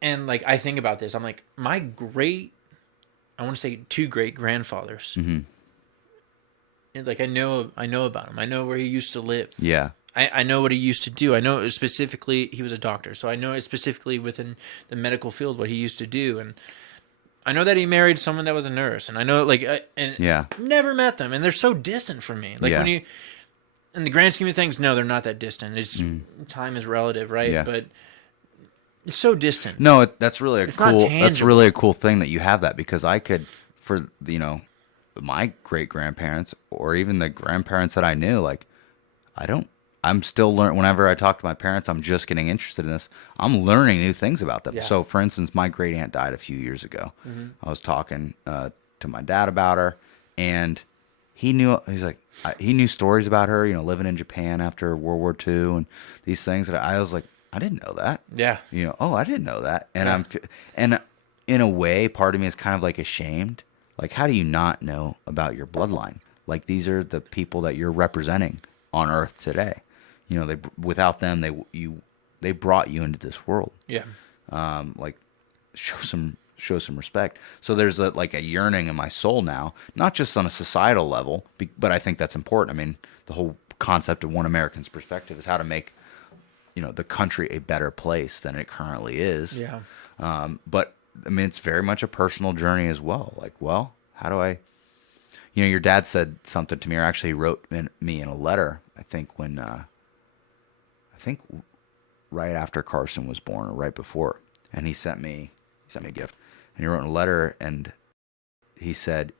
And like I think about this, I'm like, I want to say two great grandfathers. Like I know about him. I know where he used to live. Yeah. I know what he used to do. I know specifically he was a doctor, so I know specifically within the medical field what he used to do. And I know that he married someone that was a nurse, and I know and Yeah. never met them, and they're so distant from me. Like Yeah. when you, in the grand scheme of things, no, they're not that distant. It's time is relative, right? Yeah. But it's so distant. No, that's really It's not that's tangible. really a cool thing that you have that, because I could, for my great grandparents or even the grandparents that I knew, like I'm still learning. Whenever I talk to my parents, I'm just getting interested in this. I'm learning new things about them. Yeah. So, for instance, my great aunt died a few years ago. I was talking to my dad about her, and he knew. He knew stories about her. Living in Japan after World War II and these things that I was like, I didn't know that. Yeah. Oh, I didn't know that. And Yeah. and in a way, part of me is kind of like ashamed. Like, how do you not know about your bloodline? Like, these are the people that you're representing on Earth today. Without them, they brought you into this world. Yeah. Like, show some respect. So there's a yearning in my soul now, not just on a societal level, but I think that's important. I mean, the whole concept of one American's perspective is how to make the country a better place than it currently is. Yeah. But I mean, it's very much a personal journey as well. Like, well, how do I? Your dad said something to me, or actually he wrote me in a letter. I think right after Carson was born, or right before, and he sent me a gift, and he wrote in a letter, and he said,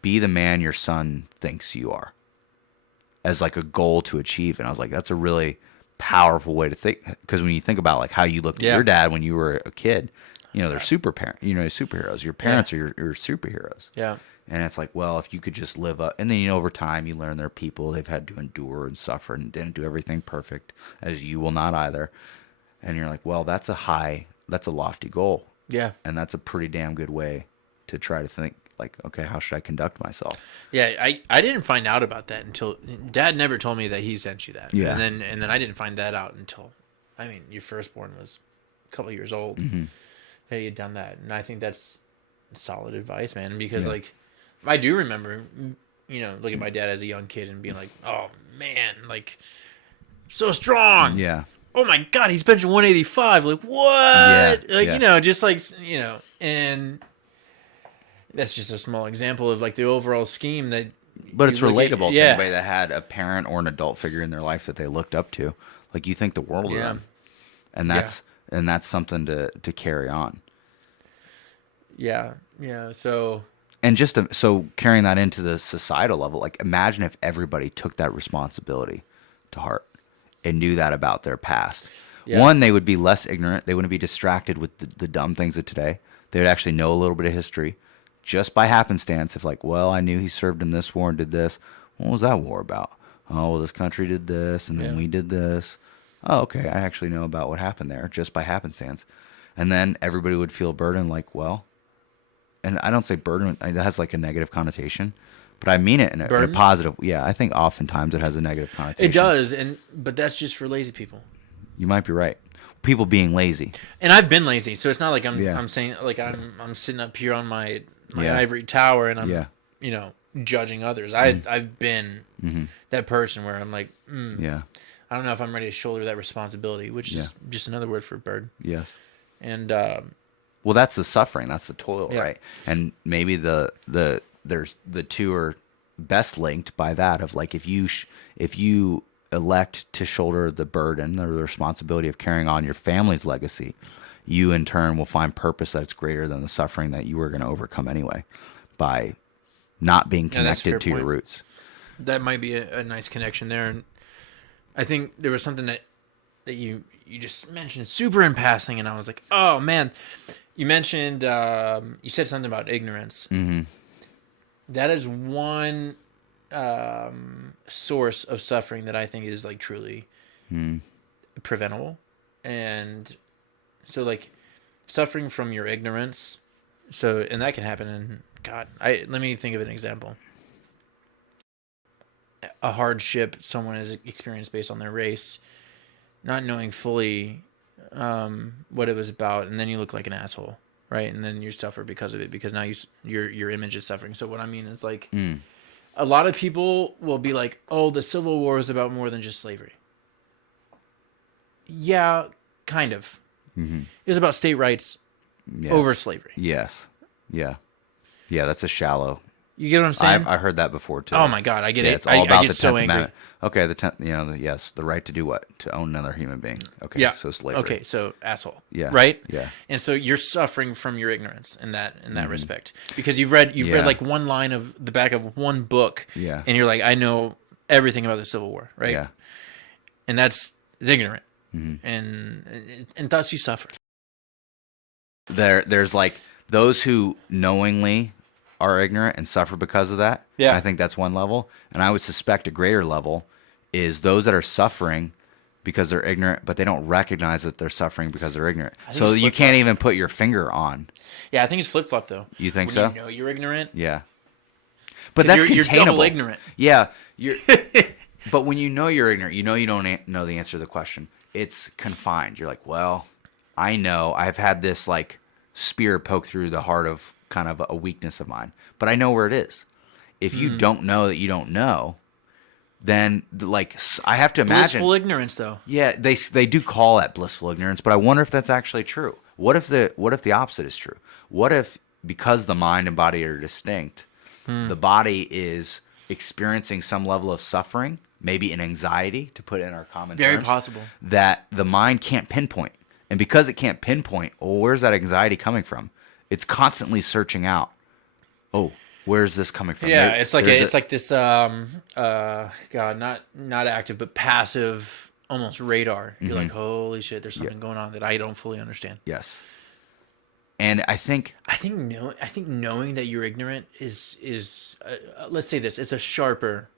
be the man your son thinks you are, as like a goal to achieve. And I was like, that's a really powerful way to think, because when you think about like how you looked at your dad when you were a kid, they're superheroes. Your parents are your superheroes. Yeah. And it's like, well, if you could just live up, and then over time you learn they're people, they've had to endure and suffer and didn't do everything perfect, as you will not either. And you're like, well, that's a lofty goal. Yeah. And that's a pretty damn good way to try to think, like, okay, how should I conduct myself? Yeah, I didn't find out about that until Dad never told me that he sent you that. Yeah. And then I didn't find that out until, your firstborn was a couple of years old. Mm-hmm. That he had done that, and I think that's solid advice, man. Because I do remember, looking at my dad as a young kid and being like, oh man, like so strong. Yeah. Oh my God, he's benching 185. Like what? Just like and that's just a small example of like the overall scheme that. But it's relatable to yeah. anybody that had a parent or an adult figure in their life that they looked up to. Like, you think the world of them, and that's something to carry on. Yeah, yeah. So. And so carrying that into the societal level, like, imagine if everybody took that responsibility to heart and knew that about their past. Yeah. One, they would be less ignorant. They wouldn't be distracted with the dumb things of today. They would actually know a little bit of history just by happenstance. If like, well, I knew he served in this war and did this. What was that war about? Oh, well, this country did this, and then we did this. Oh, okay, I actually know about what happened there just by happenstance. And then everybody would feel burdened, like, well, and I don't say burden, that has like a negative connotation, but I mean it in a positive. Yeah, I think oftentimes it has a negative connotation. It does, but that's just for lazy people. You might be right. People being lazy. And I've been lazy, so it's not like I'm saying like I'm sitting up here on my ivory tower and I'm judging others. I've been that person where I'm like, I don't know if I'm ready to shoulder that responsibility, which is just another word for bird. Yes. And well, that's the suffering, that's the toil, right? And maybe there's the two are best linked by that of like, if you elect to shoulder the burden or the responsibility of carrying on your family's legacy, you in turn will find purpose that's greater than the suffering that you were going to overcome anyway by not being connected to your roots. That might be a nice connection there. And I think there was something that you just mentioned super in passing, and I was like, oh man, you mentioned you said something about ignorance. Mm-hmm. That is one source of suffering that I think is like truly preventable. And so like suffering from your ignorance. So, and that can happen in let me think of an example. A hardship someone has experienced based on their race, not knowing fully what it was about, and then you look like an asshole, right? And then you suffer because of it, because now your image is suffering. So what I mean is like a lot of people will be like, oh, the Civil War is about more than just slavery. Yeah, kind of. Mm-hmm. It was about state rights over slavery. Yes. Yeah. Yeah, that's a shallow. You get what I'm saying? I heard that before too. Oh my God, I get it. It's all about I get the so 10th angry. Amendment. Okay, the 10th, yes, the right to do what? To own another human being. Okay, Yeah. so slavery. Okay, so asshole. Yeah. Right? Yeah. And so you're suffering from your ignorance in that respect. Because you've Yeah. read like one line of the back of one book Yeah. and you're like, I know everything about the Civil War, right? Yeah. And that's ignorant. Mm-hmm. And thus you suffer. There's like those who knowingly are ignorant and suffer because of that. Yeah. And I think that's one level. And I would suspect a greater level is those that are suffering because they're ignorant, but they don't recognize that they're suffering because they're ignorant. So it's you flip-flop. can't even put your finger on. Yeah, I think it's flip flop though. You think when so? You know you're ignorant. Yeah. But 'Cause that's you're containable. double ignorant. Yeah. You're but when you know you're ignorant, you know you don't know the answer to the question. It's confined. You're like, well, I know I've had this like spear poke through the heart of kind of a weakness of mine, but I know where it is. If you don't know that you don't know, then like I have to imagine Blissful ignorance though. Yeah, they do call that blissful ignorance, but I wonder if that's actually true. What if the opposite is true? What if because the mind and body are distinct, the body is experiencing some level of suffering, maybe an anxiety, to put it in our common Very terms, possible. that the mind can't pinpoint. And because it can't pinpoint, well, where's that anxiety coming from? It's constantly searching out. Oh, where's this coming from? Yeah, it's like it's like this God, not active but passive almost radar. You're like, holy shit, there's something going on that I don't fully understand. Yes. And I think knowing that you're ignorant is let's say this, it's a sharper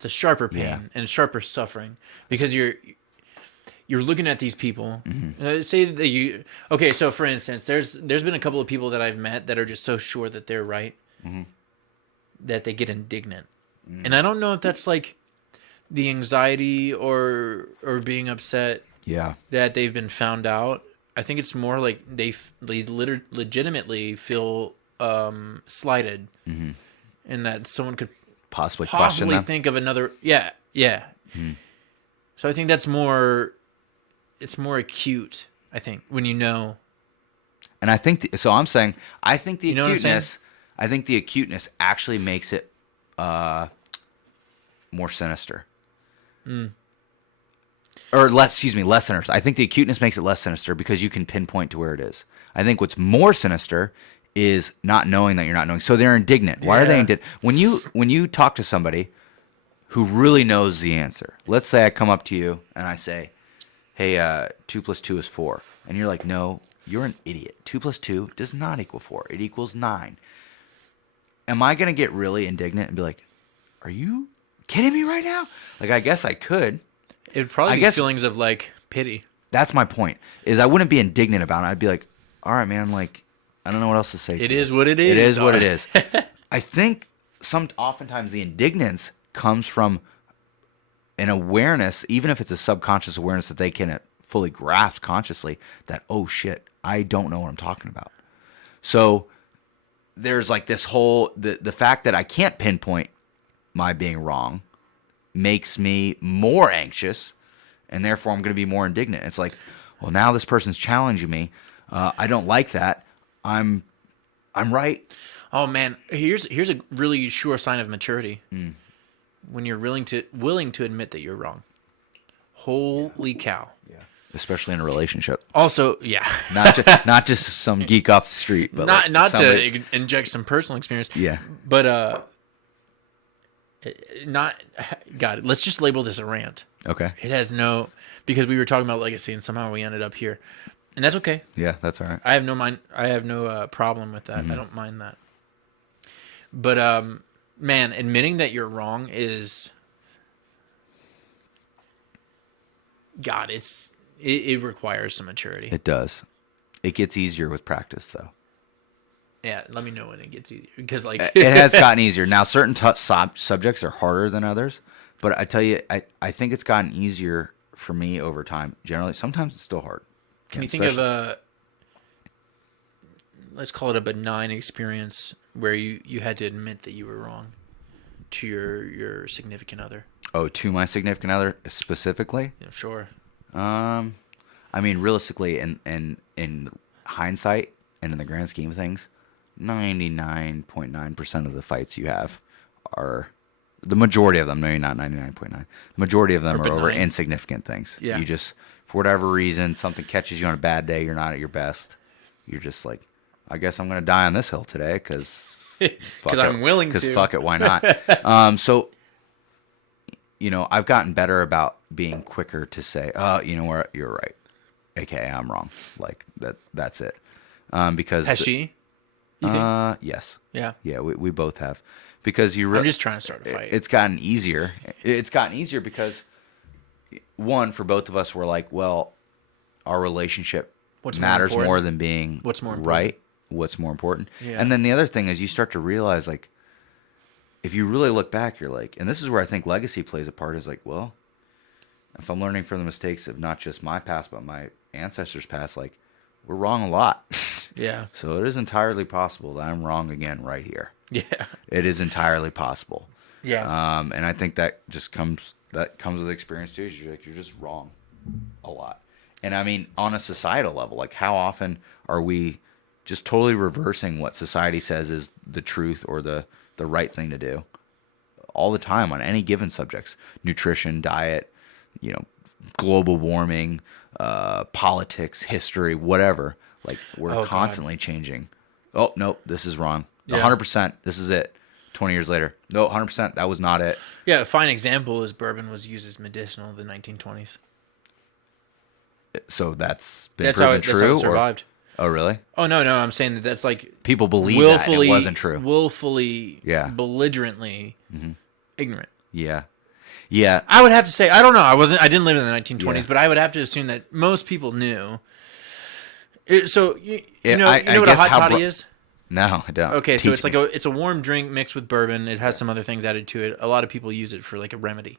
pain Yeah. and sharper suffering because you're looking at these people. Say that okay, so for instance, there's been a couple of people that I've met that are just so sure that they're right that they get indignant, and I don't know if that's like the anxiety or being upset yeah. that they've been found out. I think it's more like they legitimately feel slighted, and that someone could Possibly question them. think of another. Yeah. So I think that's more. It's more acute. I think when you know. And I think so. I'm saying I think the You know what I'm saying? acuteness. I think the acuteness actually makes it more sinister. Or less sinister. I think the acuteness makes it less sinister because you can pinpoint to where it is. I think what's more sinister is not knowing that you're not knowing. So they're indignant. Why are they Yeah. indignant? When you talk to somebody who really knows the answer, let's say I come up to you and I say, hey, 2 + 2 is 4. And you're like, no, you're an idiot. 2 + 2 does not equal 4. It equals 9. Am I going to get really indignant and be like, are you kidding me right now? Like, I guess I could. It would probably I be guess- feelings of like pity. That's my point, is I wouldn't be indignant about it. I'd be like, all right, man, like, I don't know what else to say. It is what it is. It is what it is. I think oftentimes the indignance comes from an awareness, even if it's a subconscious awareness that they can fully grasp consciously, that, oh shit, I don't know what I'm talking about. So there's like this whole, the fact that I can't pinpoint my being wrong makes me more anxious, and therefore I'm going to be more indignant. It's like, well, now this person's challenging me. I don't like that. I'm right. Oh man, here's a really sure sign of maturity. When you're willing to admit that you're wrong. Holy cow. Yeah. Especially in a relationship. Also, yeah. Not just some geek off the street, but not like not somebody- to inject some personal experience. Yeah. But not God, let's just label this a rant. Okay. It has no, because we were talking about legacy and somehow we ended up here. And that's okay. Yeah, that's all right. I have no problem with that. I don't mind that. But man, admitting that you're wrong is God, it requires some maturity. It does. It gets easier with practice, though. Yeah, let me know when it gets easier because like It has gotten easier. Now, certain subjects are harder than others, but I tell you, I think it's gotten easier for me over time. Generally, sometimes it's still hard. Can you think of a, let's call it a benign experience where you had to admit that you were wrong to your significant other? Oh, to my significant other specifically? Yeah, sure. I mean, realistically, in hindsight and in the grand scheme of things, 99.9% of the fights you have are, the majority of them, maybe not 99.9, the majority of them are over insignificant things. Yeah. You just, for whatever reason, something catches you on a bad day, you're not at your best. You're just like, I guess I'm going to die on this hill today because I'm willing to. Because fuck it, why not? So, I've gotten better about being quicker to say, oh, you know what, you're right. AKA, I'm wrong. Like, that's it. Because Has she? You think? Yes. Yeah. Yeah, we both have. Because I'm just trying to start a fight. It's gotten easier. It's gotten easier because, one, for both of us, we're like, well, our relationship matters more than being What's more important? Right. What's more important. Yeah. And then the other thing is you start to realize, like, if you really look back, you're like, and this is where I think legacy plays a part, is like, well, if I'm learning from the mistakes of not just my past, but my ancestors' past, like, we're wrong a lot. Yeah. So it is entirely possible that I'm wrong again right here. Yeah. It is entirely possible. Yeah. And I think that just comes with experience too. You're just wrong a lot. And I mean, on a societal level, like, how often are we just totally reversing what society says is the truth or the right thing to do? All the time on any given subjects: nutrition, diet, global warming, politics, history, whatever. Like, we're constantly changing. Oh, no, this is wrong. Yeah. 100%, this is it. 20 years later, no, 100%, that was not it. Yeah, a fine example is bourbon was used as medicinal in the 1920s. So that's been proven true? That's how it survived. Oh, really? Oh, no, I'm saying that's like... People believe that and it wasn't true. Willfully, belligerently ignorant. Yeah. Yeah. I would have to say, I don't know. I didn't live in the 1920s, but I would have to assume that most people knew. So, you know what a hot toddy is? No, I don't. Okay, so it's a warm drink mixed with bourbon. It has some other things added to it. A lot of people use it for like a remedy,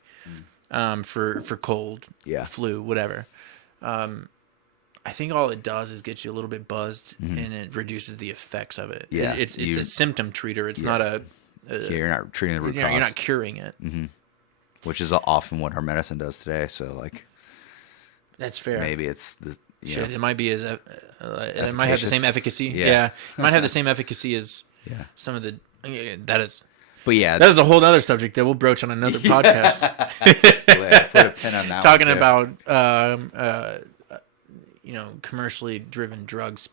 for cold, flu, whatever. I think all it does is get you a little bit buzzed, and it reduces the effects of it. Yeah, it's a symptom treater. It's not a you're not treating the root cause. You're not curing it. Mm-hmm. Which is often what our medicine does today. So, like, that's fair. Maybe it's the Shit, it might be it might have the same efficacy. Yeah. It might have the same efficacy as some of the that is. But yeah, that is a whole other subject that we'll broach on another podcast. Put a pin on that. Talking about commercially driven drugs.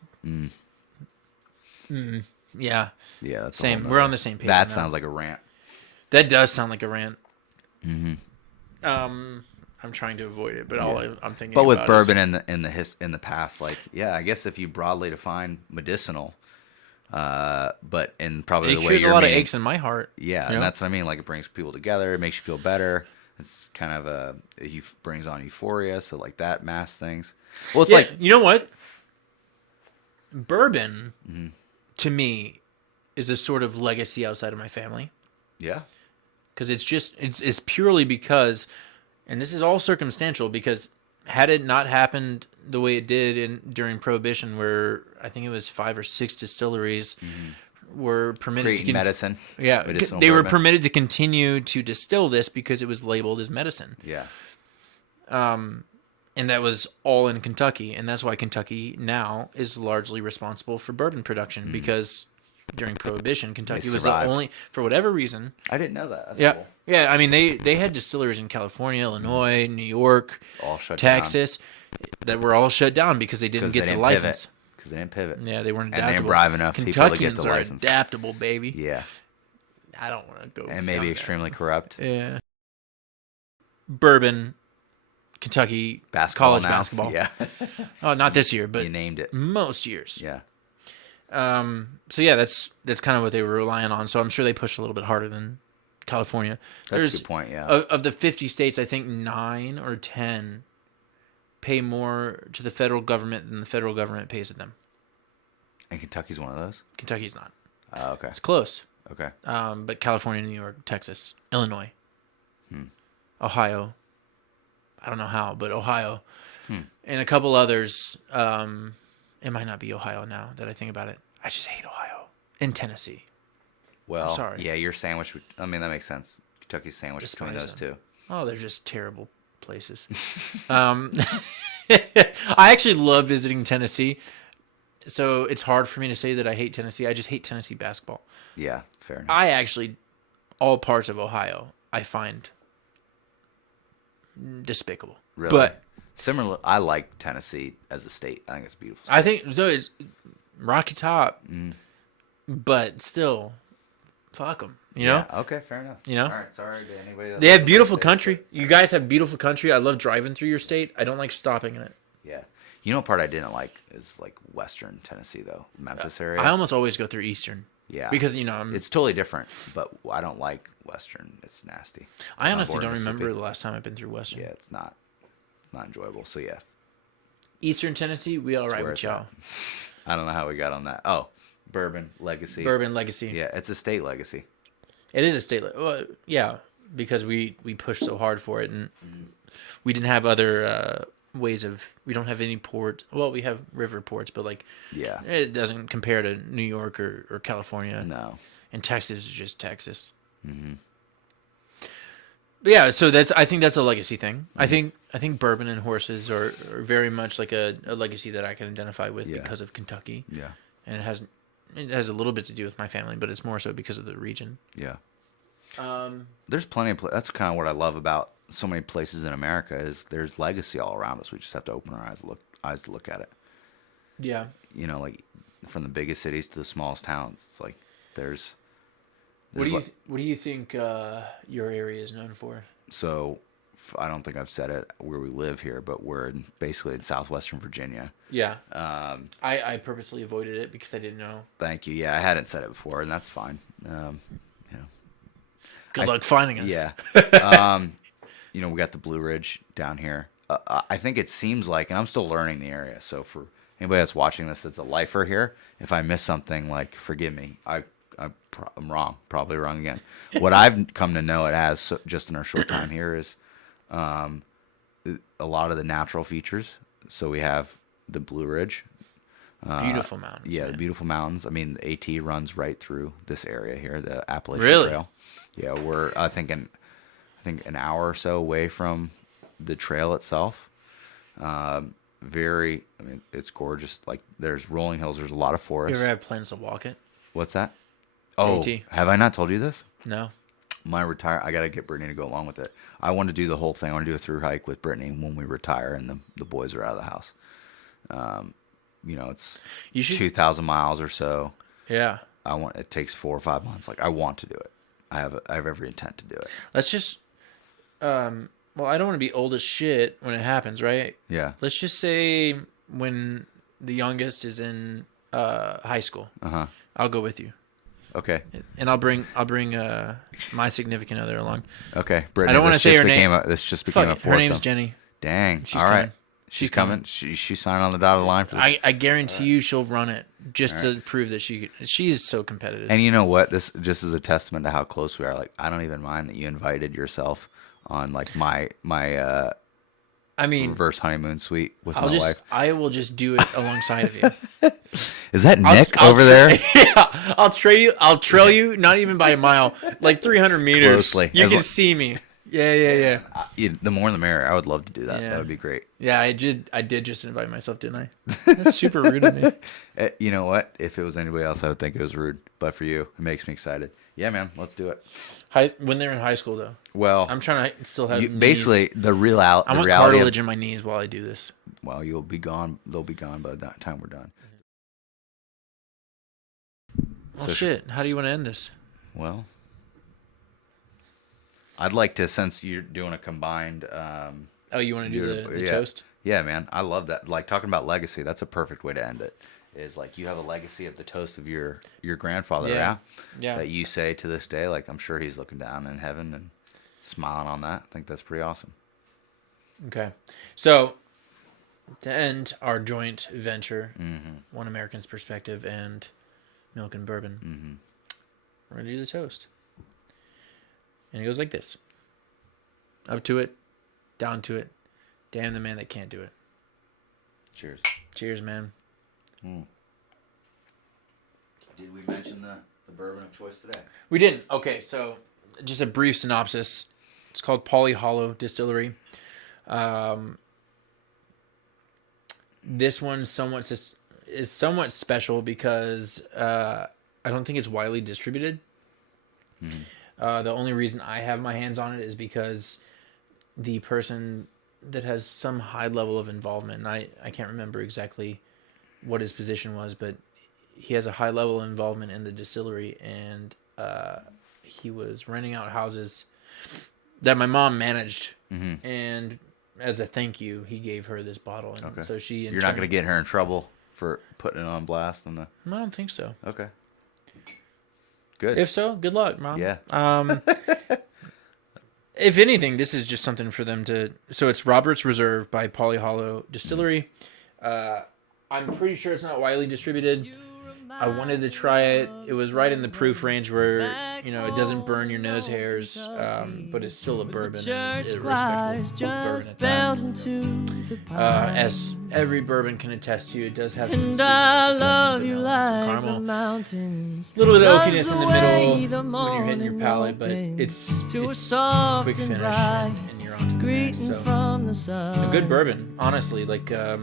Yeah. Yeah, that's same. We're on the same page. That sounds like a rant. That does sound like a rant. Mm-hmm. I'm trying to avoid it, but all I'm thinking. But with bourbon in the past, like, I guess if you broadly define medicinal, but in probably the way you're cures a lot of aches in my heart. Yeah, and that's what I mean. Like, it brings people together. It makes you feel better. It's kind of brings on euphoria. So, like, that mass things. Well, it's like, you know what? Bourbon, to me, is a sort of legacy outside of my family. Yeah. Because it's purely because, and this is all circumstantial, because had it not happened the way it did during Prohibition, where I think it was 5 or 6 distilleries were permitted to medicine. Yeah, they were permitted to continue to distill this because it was labeled as medicine. Yeah. And that was all in Kentucky, and that's why Kentucky now is largely responsible for bourbon production, because during Prohibition, Kentucky was the only, for whatever reason. I didn't know that. That's cool. Yeah. I mean, they had distilleries in California, Illinois, New York, Texas, that were all shut down because they didn't get the license. Because they didn't pivot. Yeah, they weren't adaptable. And they didn't bribe enough people to get the Kentuckians are license. adaptable, baby. Yeah. I don't want to go. And maybe extremely corrupt. Yeah. Bourbon, Kentucky, college basketball. Yeah. Oh, not this year, but you named it. Most years. Yeah. So yeah, that's kind of what they were relying on. So I'm sure they pushed a little bit harder than California. That's a good point. Yeah. Of the 50 states, I think 9 or 10 pay more to the federal government than the federal government pays to them. And Kentucky's one of those? Kentucky's not. Okay. It's close. Okay. But California, New York, Texas, Illinois, Ohio. I don't know how, but Ohio. And a couple others. It might not be Ohio now that I think about it. I just hate Ohio. And Tennessee. Well, I'm sorry. Yeah, you're sandwiched. I mean, that makes sense. Kentucky's sandwiched between those two. Oh, they're just terrible places. I actually love visiting Tennessee. so it's hard for me to say that I hate Tennessee. I just hate Tennessee basketball. Yeah, fair enough. I actually, all parts of Ohio, I find despicable. Really? But Similar, I like Tennessee as a state. I think it's a beautiful state. I think so. It's Rocky Top, but still, fuck them. You know? Okay, fair enough. You know? All right, sorry to anybody that They lives have in beautiful that state, country. but- You guys have beautiful country. I love driving through your state. I don't like stopping in it. Yeah. You know what part I didn't like is like Western Tennessee though, Memphis area. I almost always go through Eastern. Yeah. Because I'm. It's totally different, but I don't like Western. It's nasty. I I'm honestly born in don't remember Mississippi. the last time I've been through Western. Yeah, it's not enjoyable. So yeah, Eastern Tennessee, we all right where with it's y'all. I don't know how we got on that. Oh, Bourbon Legacy. Bourbon Legacy. Yeah, it's a state legacy. It is a state. Well, yeah, because we pushed so hard for it, and we didn't have other ways of. We don't have any port. Well, we have river ports, but like, Yeah. it doesn't compare to New York or California. No. And Texas is just Texas. Mm-hmm. But yeah, so I think that's a legacy thing. Mm-hmm. I think bourbon and horses are very much like a legacy that I can identify with Yeah. because of Kentucky. Yeah. And it has a little bit to do with my family, but it's more so because of the region. Yeah. There's plenty of that's kind of what I love about so many places in America is there's legacy all around us. We just have to open our eyes to look at it. Yeah. You know, like from the biggest cities to the smallest towns. It's like there's What do you think your area is known for? So I don't think I've said it where we live here, but we're basically in southwestern Virginia. Yeah. I purposely avoided it because I didn't know. Thank you. Yeah, I hadn't said it before, and that's fine. Good luck finding us. Yeah. We got the Blue Ridge down here. I think it seems like, and I'm still learning the area. So for anybody that's watching this that's a lifer here, if I miss something, like, forgive me. I'm wrong. Probably wrong again. What I've come to know it as, just in our short time here, is a lot of the natural features. So we have the Blue Ridge. Beautiful mountains. Yeah, man. the beautiful mountains. I mean, the AT runs right through this area here, the Appalachian Really? Trail. Yeah, we're I think an hour or so away from the trail itself. It's gorgeous. Like, there's rolling hills. There's a lot of forest. You ever have plans to walk it? What's that? Oh, AT. have I not told you this? No. I got to get Brittany to go along with it. I want to do the whole thing. I want to do a through hike with Brittany when we retire and the boys are out of the house. It's 2,000 miles or so. Yeah. It takes 4 or 5 months. Like, I want to do it. I have every intent to do it. Let's just, well, I don't want to be old as shit when it happens, right? Yeah. Let's just say when the youngest is in high school. Uh-huh. I'll go with you. Okay. And I'll bring my significant other along. Okay. Brittany, I don't want to say her name. This just became a Fuck it. Her name's foursome. Jenny. Dang. She's All right. coming. She's coming. She signed on the dotted line for this. I guarantee you she'll run it just to prove that she is so competitive. And you know what? This just is a testament to how close we are. Like, I don't even mind that you invited yourself on, like, my reverse honeymoon suite with my wife. I will just do it alongside of you. Is that Nick over there? Yeah, I'll trail you, not even by a mile, like 300 meters. Closely. You As can lo- see me. Yeah. The more the merrier. I would love to do that. Yeah. That would be great. Yeah, I did just invite myself, didn't I? That's super rude of me. You know what? If it was anybody else, I would think it was rude. But for you, it makes me excited. Yeah, man. Let's do it. When they're in high school, though, Well, I'm trying to still have knees. basically the I want reality cartilage in my knees while I do this. Well, you'll be gone. They'll be gone by the time we're done. Well, So- shit. How do you want to end this? Well, I'd like to, since you're doing a combined. Oh, you want to do the yeah. toast? Yeah, man. I love that. Like, talking about legacy, that's a perfect way to end it. Is like, you have a legacy of the toast of your grandfather, Yeah. yeah? That you say to this day. Like, I'm sure he's looking down in heaven and smiling on that. I think that's pretty awesome. Okay. So, to end our joint venture, Mm-hmm. One American's Perspective and Milk and Bourbon, we're going to do the toast. And it goes like this. Up to it, down to it, damn the man that can't do it. Cheers. Cheers, man. Did we mention the bourbon of choice today? We didn't. Okay, so just a brief synopsis. It's called Poly Hollow Distillery. This one's somewhat is somewhat special because I don't think it's widely distributed. The only reason I have my hands on it is because the person that has some high level of involvement, and I can't remember exactly what his position was, but he has a high level of involvement in the distillery, and he was renting out houses that my mom managed, and as a thank you, he gave her this bottle, and so she. You're not going to get her in trouble for putting it on blast, I don't think so. Okay. Good. If so, good luck, Mom. Yeah. If anything, this is just something for them to. So it's Robert's Reserve by Poly Hollow Distillery. I'm pretty sure it's not widely distributed. I wanted to try it. It was right in the proof range where, it doesn't burn your nose hairs, but it's still a bourbon. And it's a respectable bourbon at that. As every bourbon can attest to, it does have some sweetness, some caramel, a little bit of oakiness in the middle when you're hitting your palate, but it's quick finish and you're on to the next. So, a good bourbon, honestly. Like, God.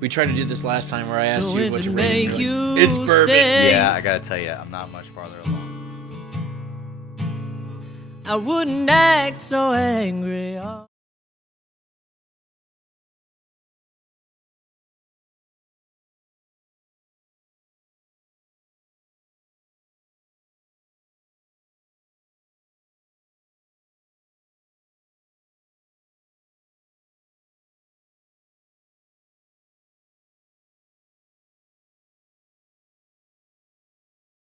We tried to do this last time where I asked you what you rated. Like, it's bourbon. Yeah, I gotta tell you, I'm not much farther along. I wouldn't act so angry.